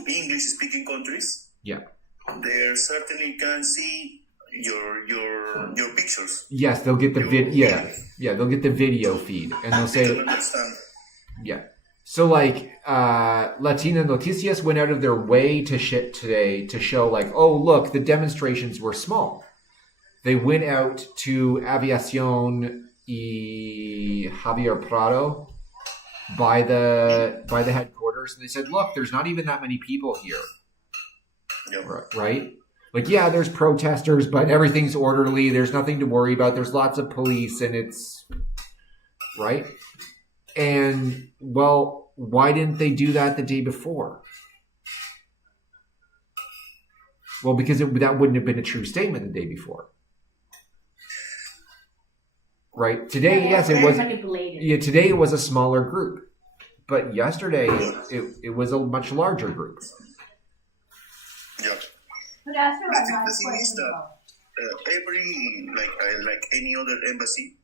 English speaking countries, they certainly can see your pictures. Yes, they'll get the they'll get the video feed, and they'll say, don't understand. Yeah. So like Latina Noticias went out of their way to shit today to show like, oh look, the demonstrations were small. They went out to Aviación y Javier Prado by the headquarters, and they said, look, there's not even that many people here. Yep. Right? Like, yeah, there's protesters, but everything's orderly. There's nothing to worry about. There's lots of police, and it's right. And well, why didn't they do that the day before? Well, because that wouldn't have been a true statement the day before. Right? Today, yes, it was. Yeah, today it was a smaller group, but yesterday it was a much larger group. Yeah. But that's the thing is that every like any other embassy,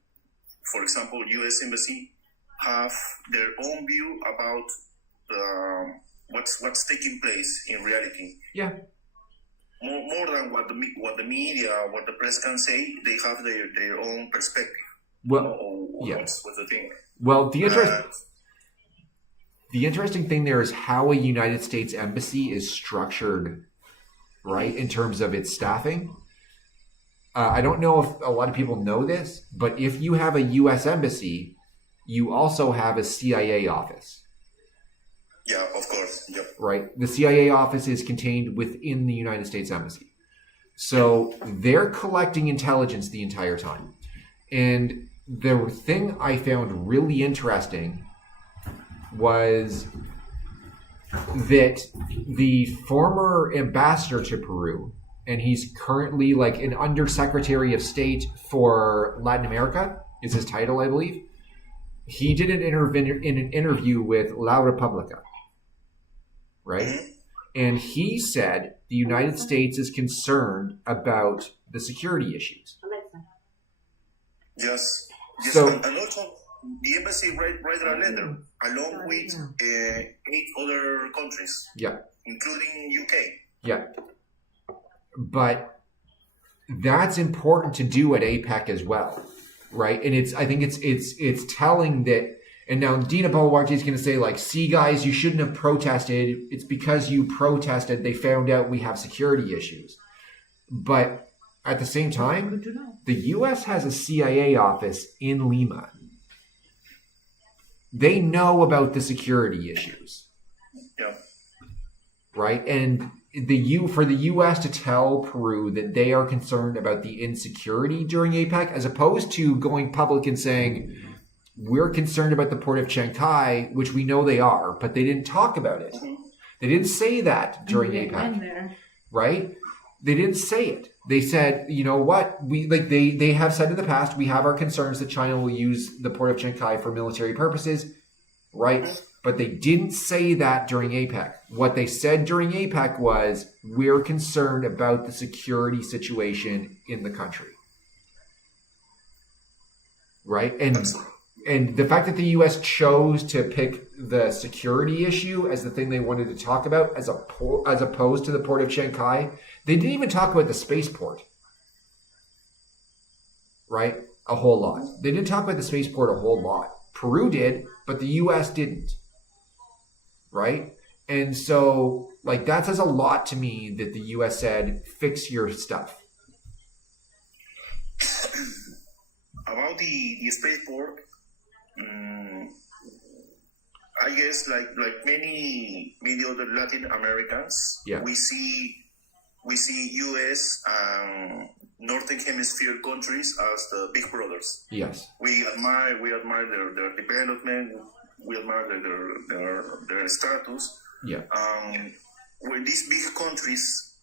for example, U.S. embassy, have their own view about what's taking place in reality. Yeah. More than what the media, what the press can say, they have their own perspective. Well, what's the thing? Well, the interesting thing there is how a United States embassy is structured, right, in terms of its staffing. I don't know if a lot of people know this, but if you have a U.S. embassy, you also have a CIA office. Yeah, of course. Yep. Right? The CIA office is contained within the United States embassy. So they're collecting intelligence the entire time. And the thing I found really interesting was that the former ambassador to Peru, and he's currently like an undersecretary of state for Latin America, is his title, I believe. He did an interview with La Repubblica, right? And he said the United States is concerned about the security issues. Yes. So, and also the embassy write a letter along with 8 other countries. Yeah. Including UK. Yeah. But that's important to do at APEC as well, right? And I think it's telling that. And now Dina Boluarte is going to say, like, see, guys, you shouldn't have protested. It's because you protested. They found out we have security issues. But at the same time, the U.S. has a CIA office in Lima. They know about the security issues. Yeah. Right? And for the U.S. to tell Peru that they are concerned about the insecurity during APEC, as opposed to going public and saying, we're concerned about the port of Chiang which we know they are, but they didn't talk about it. They didn't say that during APEC. Right? They didn't say it. They said, you know what? They have said in the past, we have our concerns that China will use the port of Chiang for military purposes, right? But they didn't say that during APEC. What they said during APEC was, we're concerned about the security situation in the country. Right? And the fact that the U.S. chose to pick the security issue as the thing they wanted to talk about as opposed to the port of Chiang they didn't even talk about the spaceport. Right? A whole lot. They didn't talk about the spaceport a whole lot. Peru did, but the U.S. didn't. Right? And so, like, that says a lot to me that the U.S. said, fix your stuff. About the spaceport, I guess like many other Latin Americans, we see U.S. and Northern Hemisphere countries as the big brothers. Yes. We admire their development. We admire their status. Yeah. When these big countries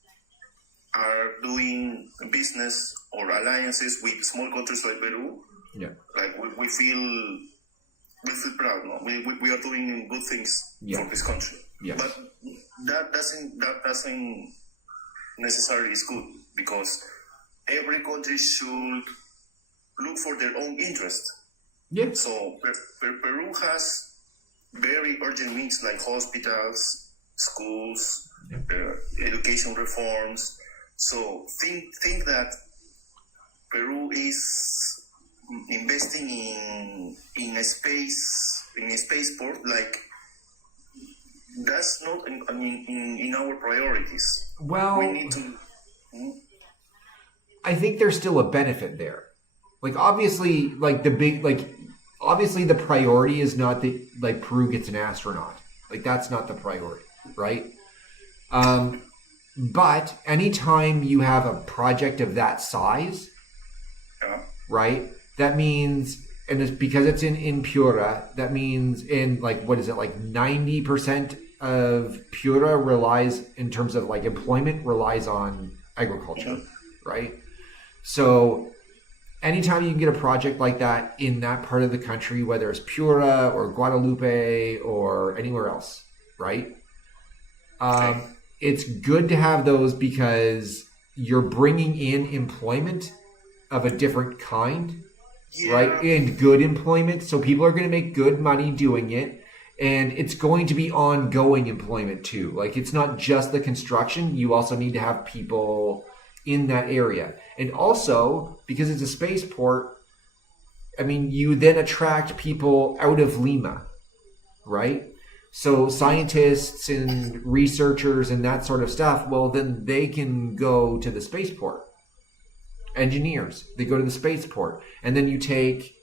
are doing business or alliances with small countries like Peru, like we feel proud. No? We are doing good things for this country. Yes. But that doesn't necessarily is good, because every country should look for their own interest. Yeah. So Peru has very urgent needs like hospitals, schools, education reforms. So think that Peru is investing in a spaceport, like that's not in our priorities. Well, we need to. I think there's still a benefit there. Like obviously, obviously the priority is not that like Peru gets an astronaut. Like that's not the priority, right? But anytime you have a project of that size, right? That means, and it's because it's in Piura, that means in like, what is it, like 90% of Piura relies, in terms of like employment, relies on agriculture, right? So anytime you can get a project like that in that part of the country, whether it's Piura or Guadalupe or anywhere else, right? It's good to have those because you're bringing in employment of a different kind, right? And good employment. So people are going to make good money doing it. And it's going to be ongoing employment too. Like it's not just the construction. You also need to have people in that area. And also, because it's a spaceport, I mean, you then attract people out of Lima, right? So scientists and researchers and that sort of stuff, well, then they can go to the spaceport. Engineers, they go to the spaceport. And then you take,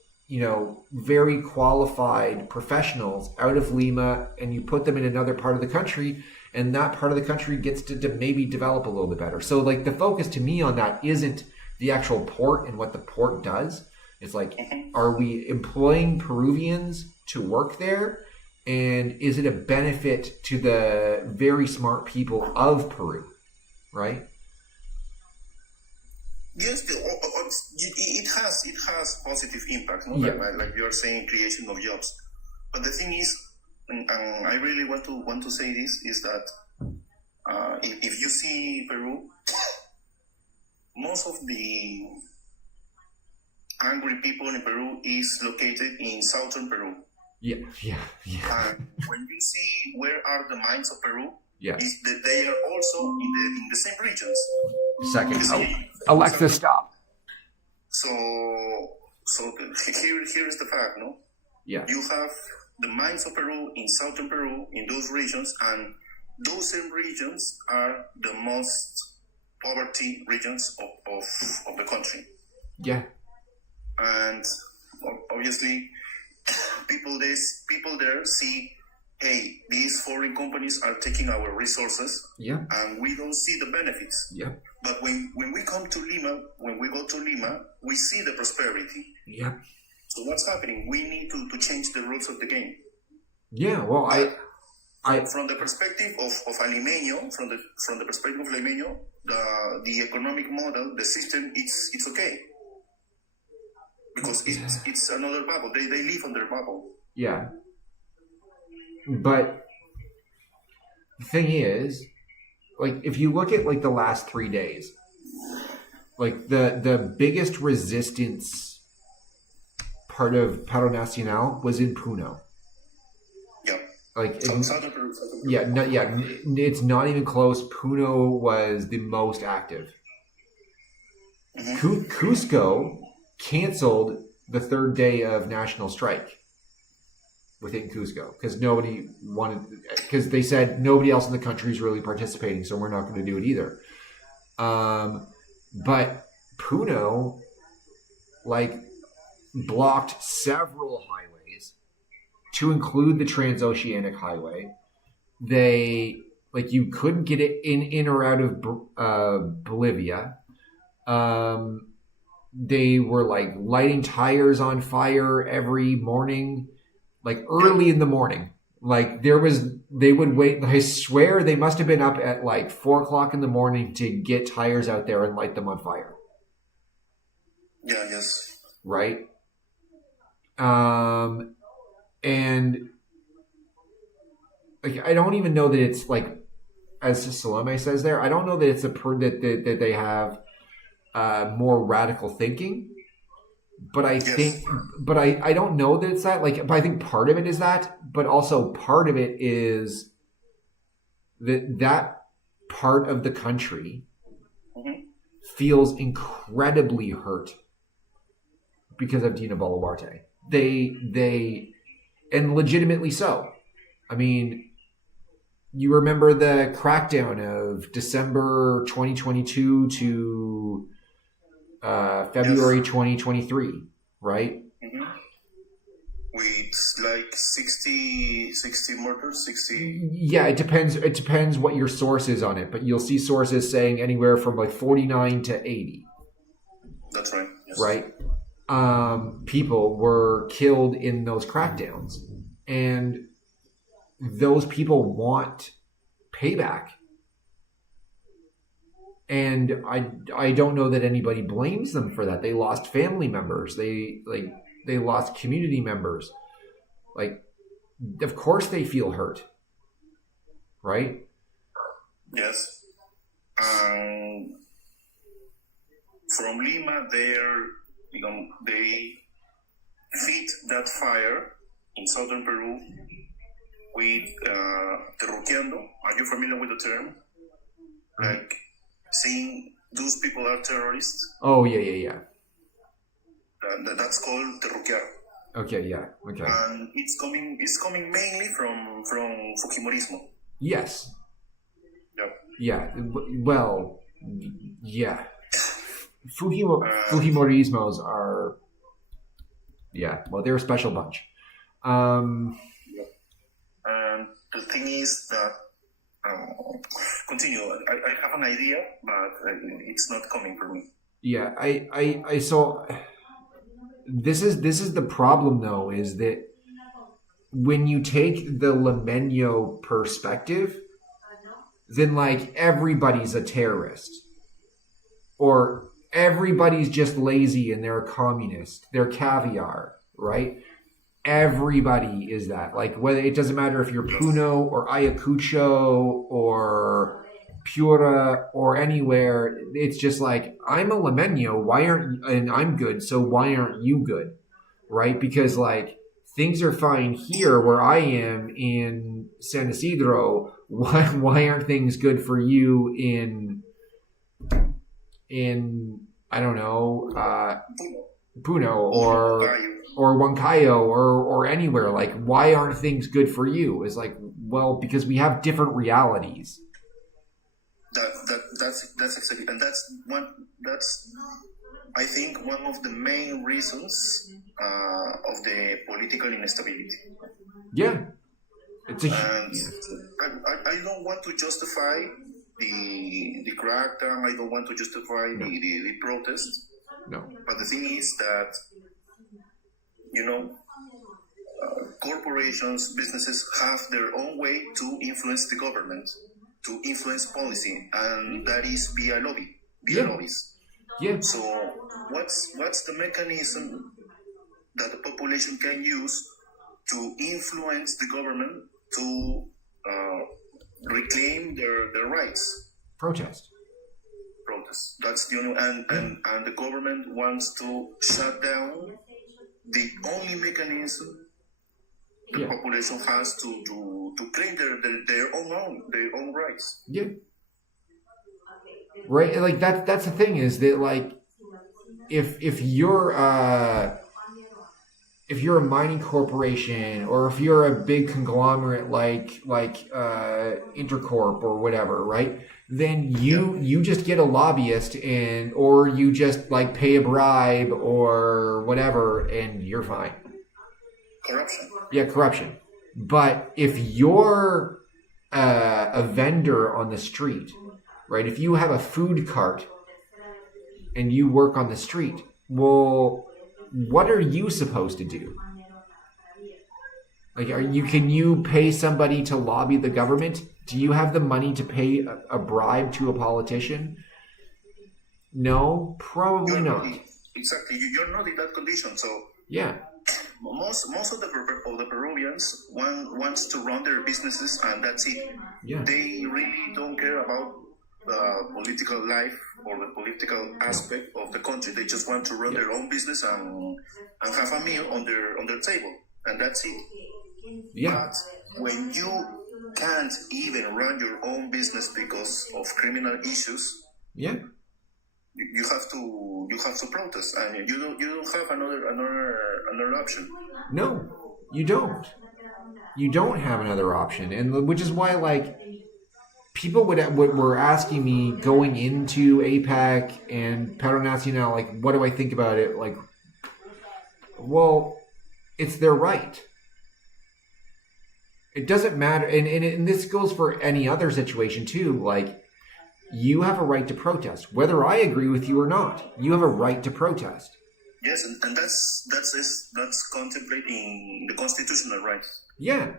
very qualified professionals out of Lima and you put them in another part of the country, and that part of the country gets to maybe develop a little bit better. So like the focus to me on that isn't the actual port and what the port does. It's like, are we employing Peruvians to work there? And is it a benefit to the very smart people of Peru, right? Yes, it has positive impact, no? Like you're saying, creation of jobs. But the thing is, and I really want to say this, is that if you see Peru, most of the angry people in Peru is located in southern Peru. Yeah. And when you see where are the mines of Peru, is that they are also in the same regions. Second, Alexa, stop. So here is the fact, no? Yeah. You have the mines of Peru in southern Peru, in those regions, and those same regions are the most poverty regions of the country. Yeah. And obviously, people there see, hey, these foreign companies are taking our resources, and we don't see the benefits. Yeah. But when we go to Lima, we see the prosperity. Yeah. So what's happening? We need to change the rules of the game. Yeah. Well, from the perspective of Alimeño, from the perspective of Alimeño, the economic model, the system, it's okay. Because it's another bubble. They live under a bubble. Yeah. But the thing is, like, if you look at like the last 3 days, like the biggest resistance part of Paro Nacional was in Puno. Yeah. Like Southern Peru. It's not even close. Puno was the most active. Mm-hmm. Cusco canceled the third day of national strike within Cusco because they said nobody else in the country is really participating, so we're not going to do it either. But Puno blocked several highways, to include the Transoceanic Highway. They you couldn't get it in or out of Bolivia. They were lighting tires on fire every morning, early in the morning. They would wait. I swear they must have been up at 4:00 in the morning to get tires out there and light them on fire. Yeah, yes. Right. And I don't even know that it's as Salome says there, I don't know that it's that they have more radical thinking, but I think, but I don't know that it's that. But I think part of it is that, but also part of it is that part of the country feels incredibly hurt because of Dina Boluarte. They and legitimately so. I mean, you remember the crackdown of December 2022 to February 2023, right? Mm-hmm. With like 60 murders, 60. Yeah, it depends what your source is on it, but you'll see sources saying anywhere from like 49 to 80. That's right. Yes. Right? People were killed in those crackdowns, and those people want payback. And I don't know that anybody blames them for that. They lost family members. They lost community members. Like, of course they feel hurt, right? Yes. From Lima, they feed that fire in southern Peru with terruqueando. Are you familiar with the term? Like saying those people are terrorists. Oh yeah. That's called terruquear. Okay, yeah, okay. And it's coming mainly from Fujimorismo. Yes. Yep. Yeah. Well, yeah. Fujimorismos are. Yeah. Well, they're a special bunch. And the thing is that. Continue. I have an idea, but it's not coming from me. Yeah, I saw. This is the problem, though, is that when you take the Limeño perspective, then like everybody's a terrorist, or everybody's just lazy and they're a communist, they're caviar, right? Everybody is that. Like, whether it doesn't matter if you're Puno or Ayacucho or Piura or anywhere, it's just like, I'm a Limeño, and I'm good, so why aren't you good? Right? Because like things are fine here where I am in San Isidro, why aren't things good for you in I don't know, Puno or Huancayo or anywhere? Like, why aren't things good for you? It's like, well, because we have different realities. That's exactly, and that's I think one of the main reasons of the political instability. Yeah, I don't want to justify the crackdown. I don't want to justify the protest. No. But the thing is that, corporations, businesses have their own way to influence the government, to influence policy, and that is via lobbies. Yeah. So what's the mechanism that the population can use to influence the government to reclaim their rights? Protest. That's the only, and the government wants to shut down the only mechanism the population has to claim their own rights. Yeah. Right, like that's the thing, is that like if you're a mining corporation, or if you're a big conglomerate like Intercorp or whatever, right? Then you just get a lobbyist or you just like pay a bribe or whatever, and you're fine. Corruption. Yeah, corruption. But if you're a vendor on the street, right? If you have a food cart and you work on the street, well, what are you supposed to do? Like, can you pay somebody to lobby the government? Do you have the money to pay a bribe to a politician? No, probably not. Exactly. You're not in that condition. So yeah, most of the Peruvians wants to run their businesses, and that's it. Yeah. They really don't care about the political life or the political aspect of the country. They just want to run their own business and have a meal on their table, and that's it. Yeah. But when you can't even run your own business because of criminal issues, yeah, you have to protest, and you don't have another option. No, you don't. You don't have another option, and which is why like people were asking me going into APEC and Paro Nacional, like, what do I think about it? Like, well, it's their right. It doesn't matter, and this goes for any other situation too. Like, you have a right to protest, whether I agree with you or not. You have a right to protest. Yes, and that's contemplating the constitutional rights. Yeah.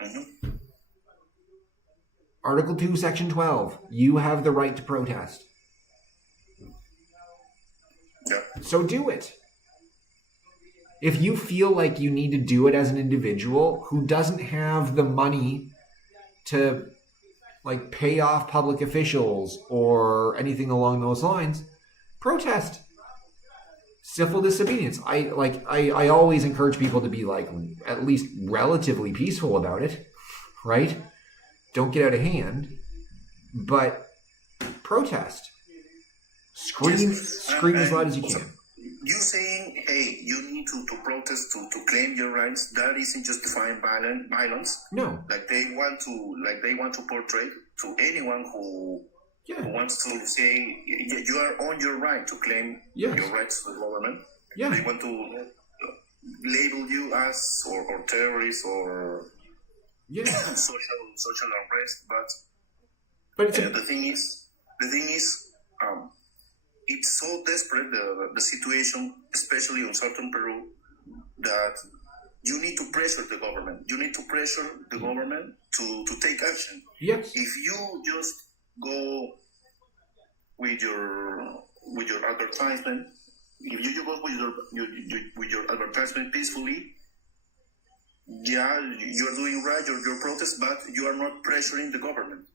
Mm-hmm. Article 2, Section 12. You have the right to protest. Yeah. So do it. If you feel like you need to do it as an individual who doesn't have the money to like pay off public officials or anything along those lines, protest. Civil disobedience. I always encourage people to be like at least relatively peaceful about it, right? Don't get out of hand, but protest. Scream as loud as you can. You saying, hey, you need to protest to claim your rights, that isn't justifying violence. No. Like they want to portray to anyone who wants to say you are on your right to claim your rights to the government. Yeah. They want to label you as or terrorists or social unrest, but the thing is, it's so desperate the situation, especially in southern Peru, that you need to pressure the government. You need to pressure the government to take action. Yes. If you just go with your advertisement, if you go with your advertisement peacefully, you're doing right, your protest, but you are not pressuring the government.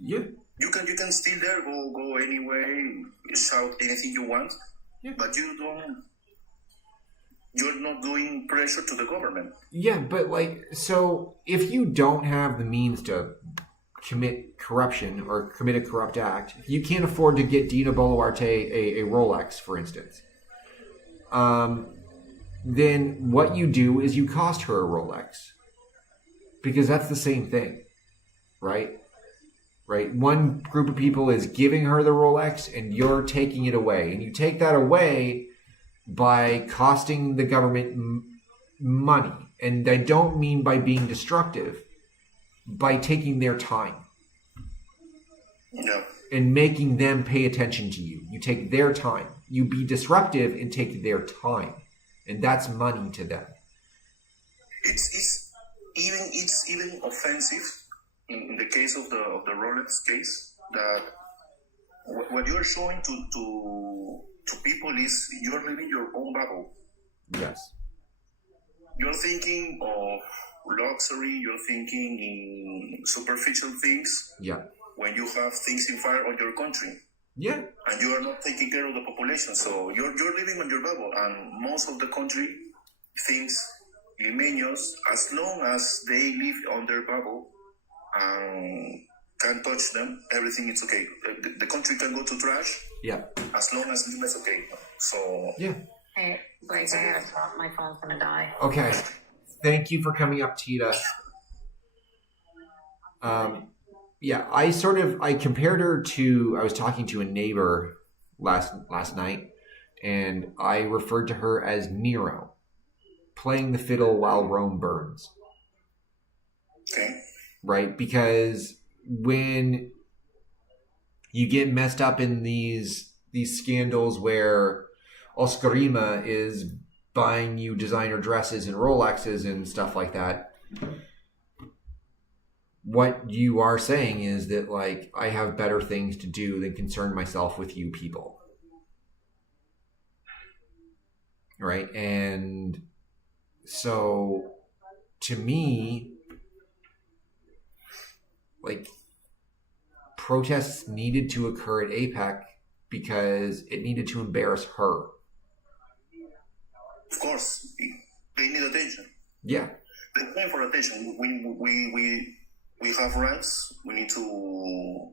Yeah. You can still there go anyway, shout anything you want, but you're not doing pressure to the government. Yeah, but like, so if you don't have the means to commit corruption or commit a corrupt act, if you can't afford to get Dina Boluarte a Rolex, for instance, then what you do is you cost her a Rolex. Because that's the same thing, right? Right? One group of people is giving her the Rolex and you're taking it away. And you take that away by costing the government money. And I don't mean by being destructive, by taking their time. No. And making them pay attention to you. You take their time. You be disruptive and take their time. And that's money to them. It's even offensive in the case of the Rolex case, that what you're showing to people is you're living your own bubble. Yes. You're thinking of luxury, you're thinking in superficial things. Yeah. When you have things in fire on your country. Yeah. And you are not taking care of the population. So you're living on your bubble, and most of the country thinks limeños, as long as they live on their bubble and can't touch them, everything is okay. The country can go to trash. Yeah. As long as it's okay. So yeah. Hey, Blake, I gotta talk. My phone's gonna die. Okay. Thank you for coming up, Tita. Yeah, I compared her to, I was talking to a neighbor last night, and I referred to her as Nero, playing the fiddle while Rome burns. Okay. Right? Because when you get messed up in these scandals where Oscarima is buying you designer dresses and Rolexes and stuff like that, what you are saying is that, like, I have better things to do than concern myself with you people. Right? And so, to me, like, protests needed to occur at APEC because it needed to embarrass her. Of course. They need attention. Yeah. They're paying for attention. We have rights. We need to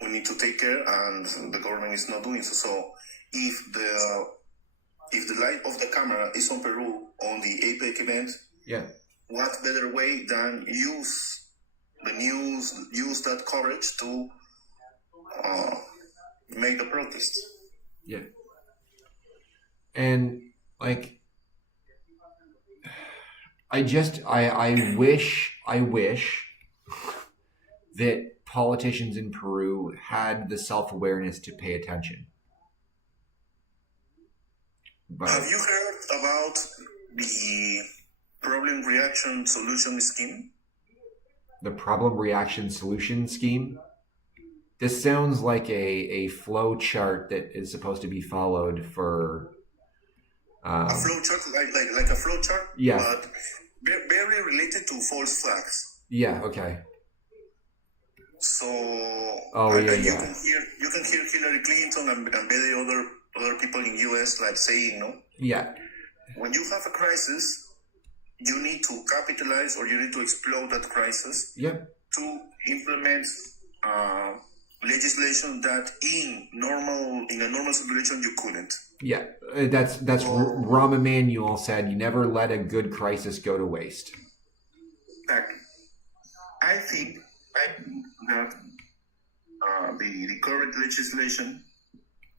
we need to take care, and the government is not doing so. So if the light of the camera is on Peru on the APEC event, what better way than use the news, use that coverage to make the protest? Yeah. And like, I wish that politicians in Peru had the self-awareness to pay attention. But have you heard about the problem reaction solution scheme? The problem reaction solution scheme? This sounds like a flow chart that is supposed to be followed for a flow chart, like a flow chart, but very related to false flags. Yeah. Okay. So, you can hear Hillary Clinton and many other people in US like saying, when you have a crisis, you need to capitalize or you need to explode that crisis to implement legislation that in a normal situation you couldn't. Yeah, that's Rahm Emanuel said, you never let a good crisis go to waste. Exactly. I think that the current legislation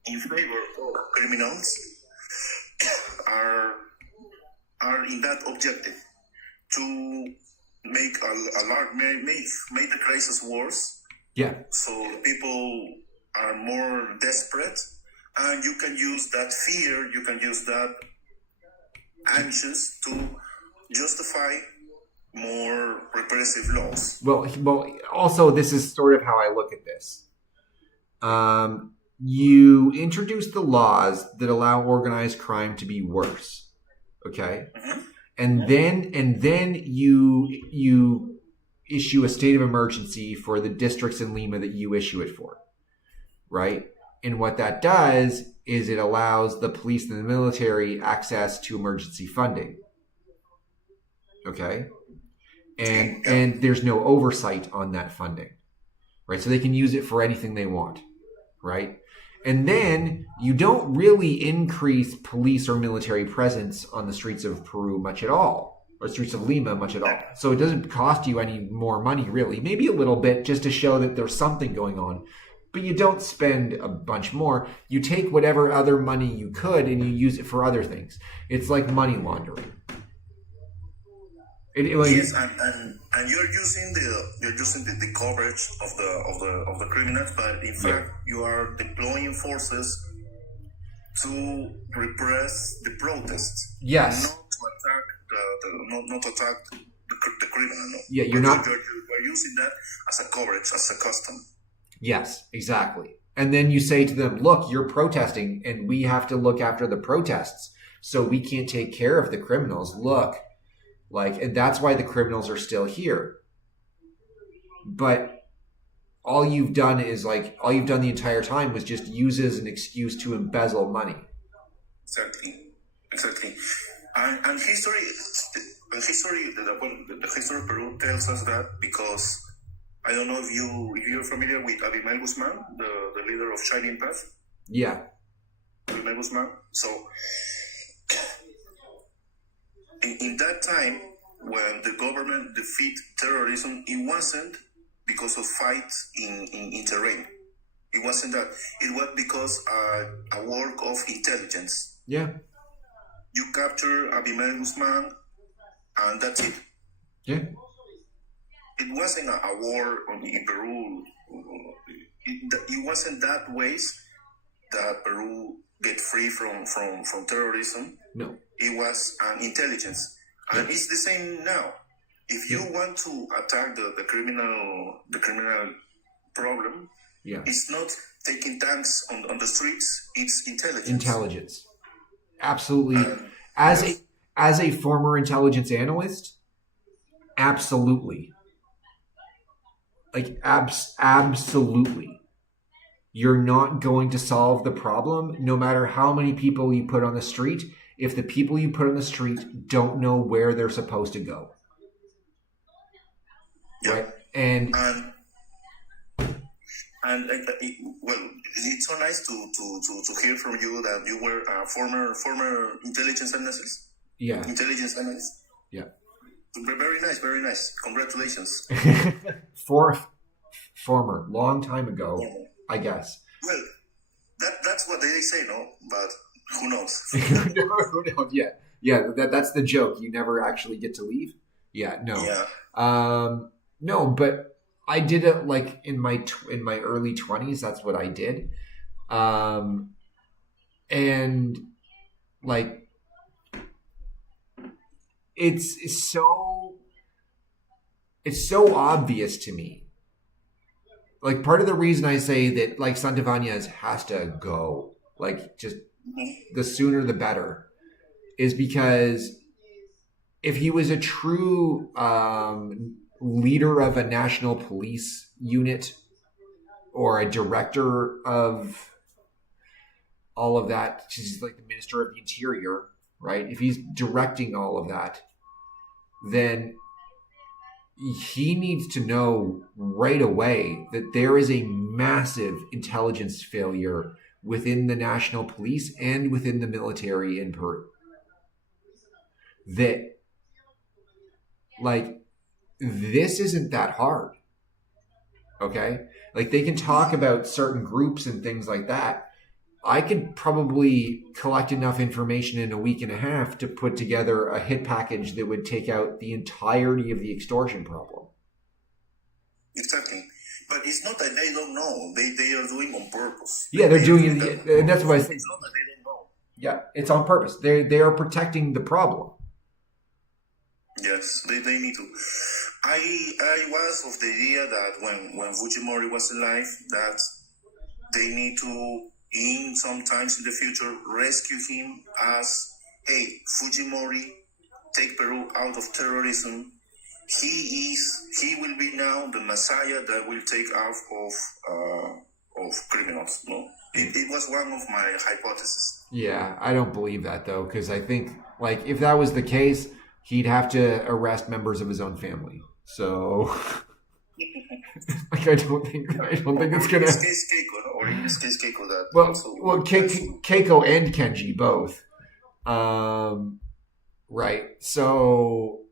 in favor of criminals are in that objective to make make the crisis worse. Yeah. So people are more desperate, and you can use that fear, you can use that anxious to justify more repressive laws. Well, also this is sort of how I look at this. You introduce the laws that allow organized crime to be worse, okay? Mm-hmm. And then you issue a state of emergency for the districts in Lima that you issue it for, right? And what that does is it allows the police and the military access to emergency funding, okay? And there's no oversight on that funding, right? So they can use it for anything they want, right? And then you don't really increase police or military presence on the streets of Peru much at all, or streets of Lima much at all. So it doesn't cost you any more money, really. Maybe a little bit just to show that there's something going on. But you don't spend a bunch more. You take whatever other money you could and you use it for other things. It's like money laundering. Yes, and you're using the coverage of the criminals, but in fact you are deploying forces to repress the protests. Yes. Not to attack the criminal. No. Yeah, you're using that as a coverage, as a custom. Yes, exactly. And then you say to them, look, you're protesting and we have to look after the protests. So we can't take care of the criminals. Look, and that's why the criminals are still here. But all you've done the entire time was just use it as an excuse to embezzle money. Exactly. And history, the history of Peru tells us that because I don't know if you're familiar with Abimael Guzman, the leader of Shining Path. Yeah. Abimael Guzman. So in that time when the government defeat terrorism, it wasn't because of fights in terrain. It wasn't that. It was because a work of intelligence. Yeah. You capture Abimael Guzman, and that's it. Yeah. It wasn't a war in Peru. It wasn't that ways that Peru get free from terrorism. No. It was an intelligence. And it's the same now. If you want to attack the criminal problem, it's not taking tanks on the streets, it's intelligence. Absolutely. As a former intelligence analyst, absolutely. Absolutely. You're not going to solve the problem no matter how many people you put on the street if the people you put on the street don't know where they're supposed to go. Yeah. Right? And And well, it's so nice to hear from you that you were a former intelligence analyst. Yeah. Intelligence analyst. Yeah. Very nice, very nice. Congratulations. Former, long time ago, I guess. Well, that's what they say, no? But who knows? Who knows? Yeah. That's the joke. You never actually get to leave. Yeah. No. Yeah. No, but I did it like in my early 20s. That's what I did. And like it's so obvious to me. Like part of the reason I say that like Santibáñez has to go, like just the sooner the better, is because if he was a true leader of a national police unit or a director of all of that, she's like the Minister of the Interior, right? If he's directing all of that, then he needs to know right away that there is a massive intelligence failure within the national police and within the military in Peru. That, like, this isn't that hard. Okay? Like, they can talk about certain groups and things like that. I could probably collect enough information in a week and a half to put together a hit package that would take out the entirety of the extortion problem. Exactly. But it's not that they don't know. They are doing on purpose. Yeah, they're doing it. And that's what I think. It's not that they don't know. Yeah, it's on purpose. They are protecting the problem. Yes, they need to. I was of the idea that when Fujimori was alive, that they need to, sometimes in the future, rescue him as, hey, Fujimori, take Peru out of terrorism. He will be now the messiah that will take out of criminals. No, it was one of my hypotheses. Yeah, I don't believe that though, because I think like if that was the case, he'd have to arrest members of his own family. So, like, I don't think it's gonna. Or in this case, Keiko. That well, Keiko and Kenji both. Right. So,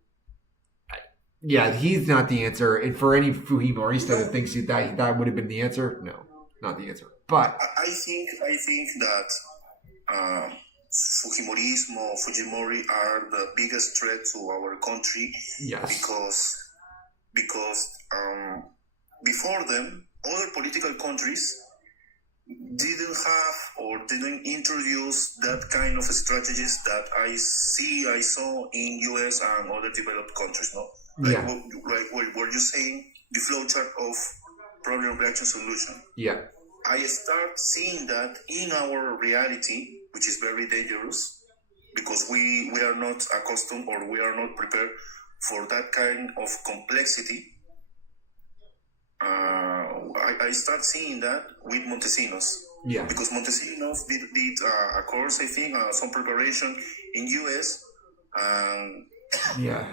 yeah, he's not the answer. And for any Fujimorista that thinks that would have been the answer, no, not the answer. But I think that Fujimori are the biggest threat to our country. Yes. Because before them, other political countries didn't have or didn't introduce that kind of strategies that I saw in US and other developed countries. No, like what you're saying, the flowchart of problem, reaction, solution. Yeah. I start seeing that in our reality, which is very dangerous because we are not accustomed or we are not prepared for that kind of complexity. I start seeing that with Montesinos. Yeah. Because Montesinos did a course, I think, some preparation in US. Yeah.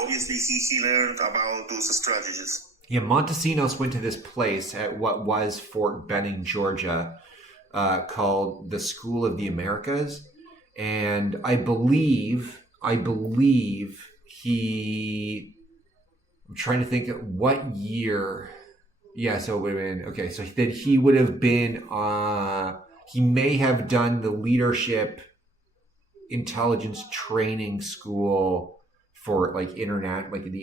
Obviously, he learned about those strategies. Yeah, Montesinos went to this place at what was Fort Benning, Georgia, called the School of the Americas. And I believe he... I'm trying to think of what year... Yeah, so it would have been... Okay, so that he would have been... he may have done the leadership intelligence training school for like the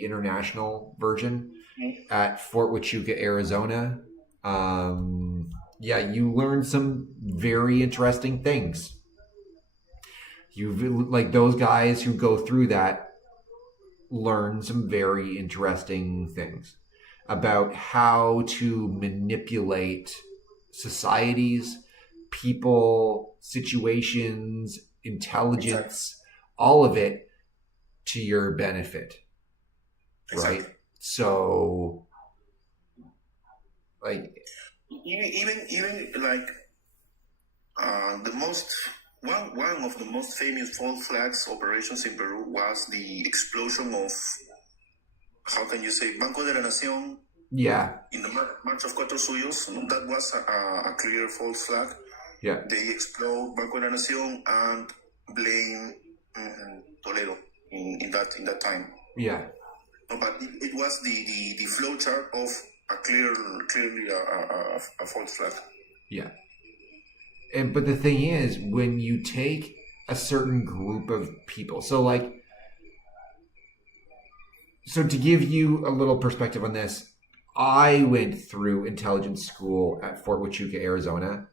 international version at Fort Huachuca, Arizona. Yeah, you learn some very interesting things. Like those guys who go through that learn some very interesting things about how to manipulate societies, people, situations, intelligence, all of it to your benefit. Exactly. Right? So, like, even like one of the most famous false flags operations in Peru was the explosion of, how can you say, Banco de la Nación Yeah. In the March of Cuatro Suyos, that was a clear false flag. Yeah. They explode Banco de la Nación and blame Toledo in that time. Yeah. No, but it was the flowchart of clearly a false flag. Yeah. But the thing is, when you take a certain group of people, so to give you a little perspective on this, I went through intelligence school at Fort Huachuca, Arizona,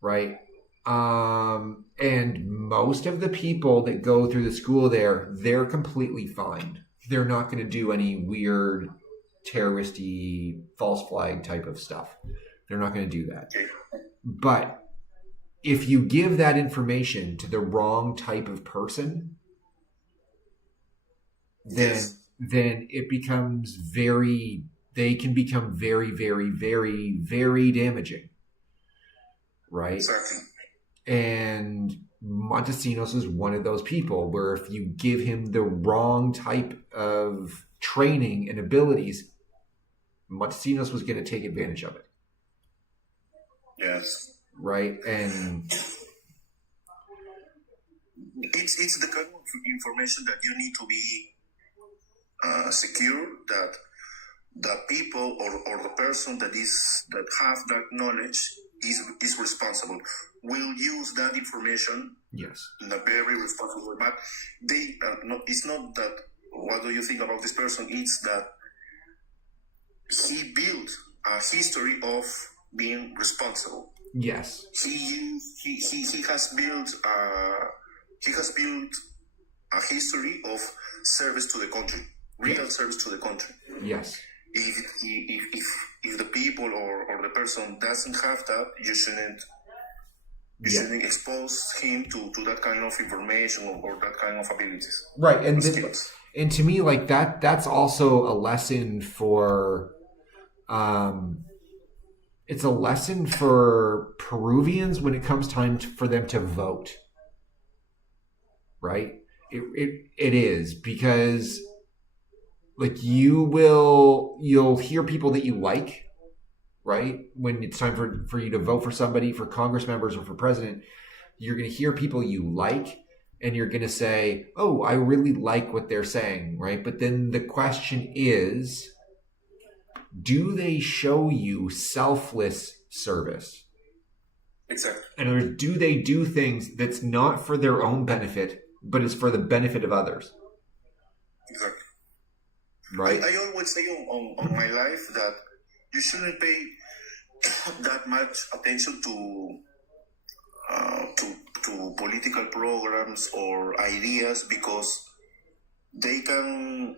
right? And most of the people that go through the school there, they're completely fine. They're not going to do any weird terroristy false flag type of stuff. They're not going to do that. But if you give that information to the wrong type of person, then it becomes they can become very, very, very, very damaging. Right? Exactly. And Montesinos is one of those people where if you give him the wrong type of training and abilities, Montesinos was going to take advantage of it. Yes. Right? And it's the kind of information that you need to be secure that the people or the person that have that knowledge is responsible, will use that information in a very responsible way. But it's not that what do you think about this person, it's that he built a history of being responsible. Yes. He has built a history of service to the country, real service to the country. Yes. If the people or the person doesn't have that, you shouldn't expose him to that kind of information or that kind of abilities. Right, and to me, like that's also a lesson for, it's a lesson for Peruvians when it comes time for them to vote. Right, it is because. Like you'll hear people that you like, right? When it's time for you to vote for somebody, for Congress members or for president, you're going to hear people you like and you're going to say, oh, I really like what they're saying, right? But then the question is, do they show you selfless service? Exactly. And do they do things that's not for their own benefit, but is for the benefit of others? Exactly. Right. I always say on my life that you shouldn't pay that much attention to political programs or ideas because they can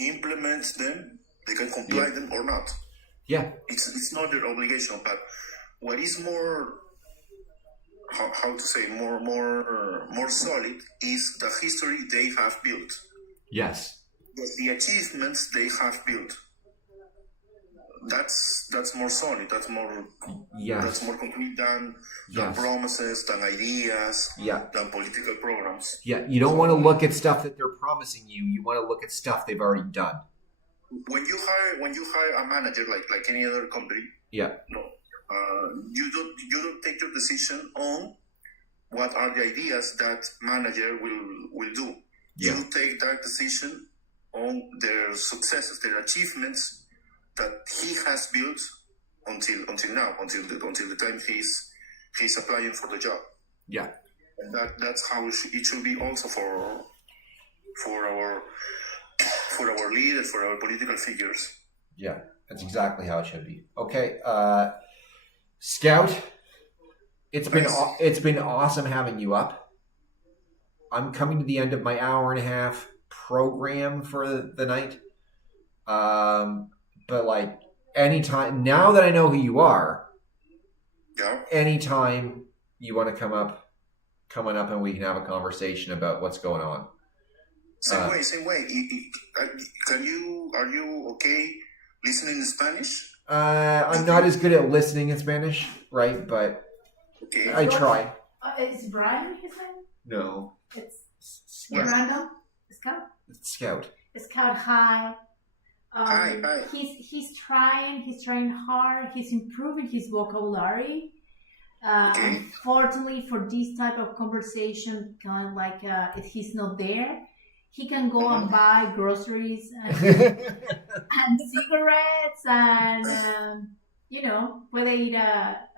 implement them, they can comply them or not. Yeah. It's not their obligation, but what is more how to say more solid is the history they have built. Yes. The achievements they have built. That's more solid. That's more complete than promises, than ideas, than political programs. Yeah, you don't want to look at stuff that they're promising you. You want to look at stuff they've already done. When you hire a manager like any other company, you don't take your decision on what are the ideas that manager will do. Yeah. You take that decision on their successes, their achievements that he has built until now, until the time he's applying for the job. Yeah, and that's how it should be also for our leaders, for our political figures. Yeah, that's exactly how it should be. Okay, Scout, it's been awesome having you up. I'm coming to the end of my hour and a half program for the night. But like anytime, now that I know who you are, anytime you want to come up and we can have a conversation about what's going on. Same way. Are you okay listening in Spanish? I'm not as good at listening in Spanish, right? But okay. I try. Is Brian his name? No. It's random. Scout. It's Scout. Scout. Hi. Hi. He's trying hard. He's improving his vocabulary. Unfortunately, for this type of conversation, kind of like if he's not there, he can go and buy groceries and, and cigarettes and puede ir a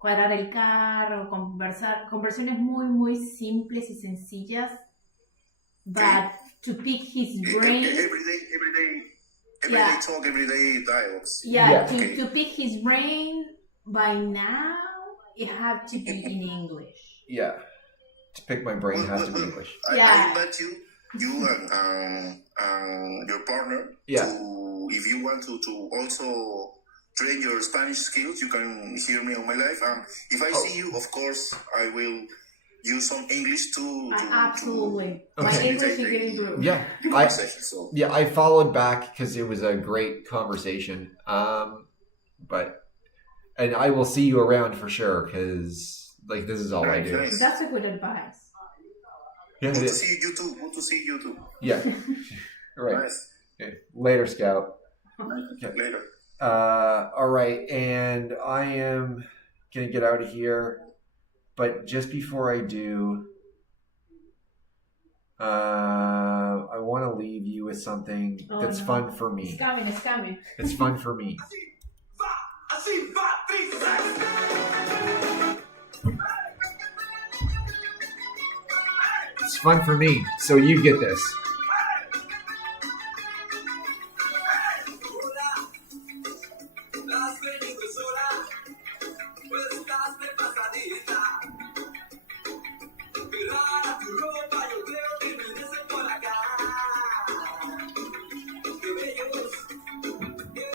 cuadrar el carro, conversar, conversaciones muy simples y sencillas, but to pick his brain. Everyday talk, everyday dialogues. To pick his brain, by now it had to be in English. Yeah, to pick my brain has to be English. I invite you and your partner to, if you want to also train your Spanish skills, you can hear me on my live. If I see you, of course, I will use some English to absolutely. My English is getting improved. Yeah, I followed back because it was a great conversation. And I will see you around for sure because this is all I do. Nice. That's a good advice. Yeah, good to see you too. Good to see you too. Yeah. Right. Nice. Okay. Later, Scout. Okay. Later. All right, and I am gonna get out of here, but just before I do, I want to leave you with something that's fun for me. It's coming. It's fun for me. I see 5 feet. It's fun for me, so you get this.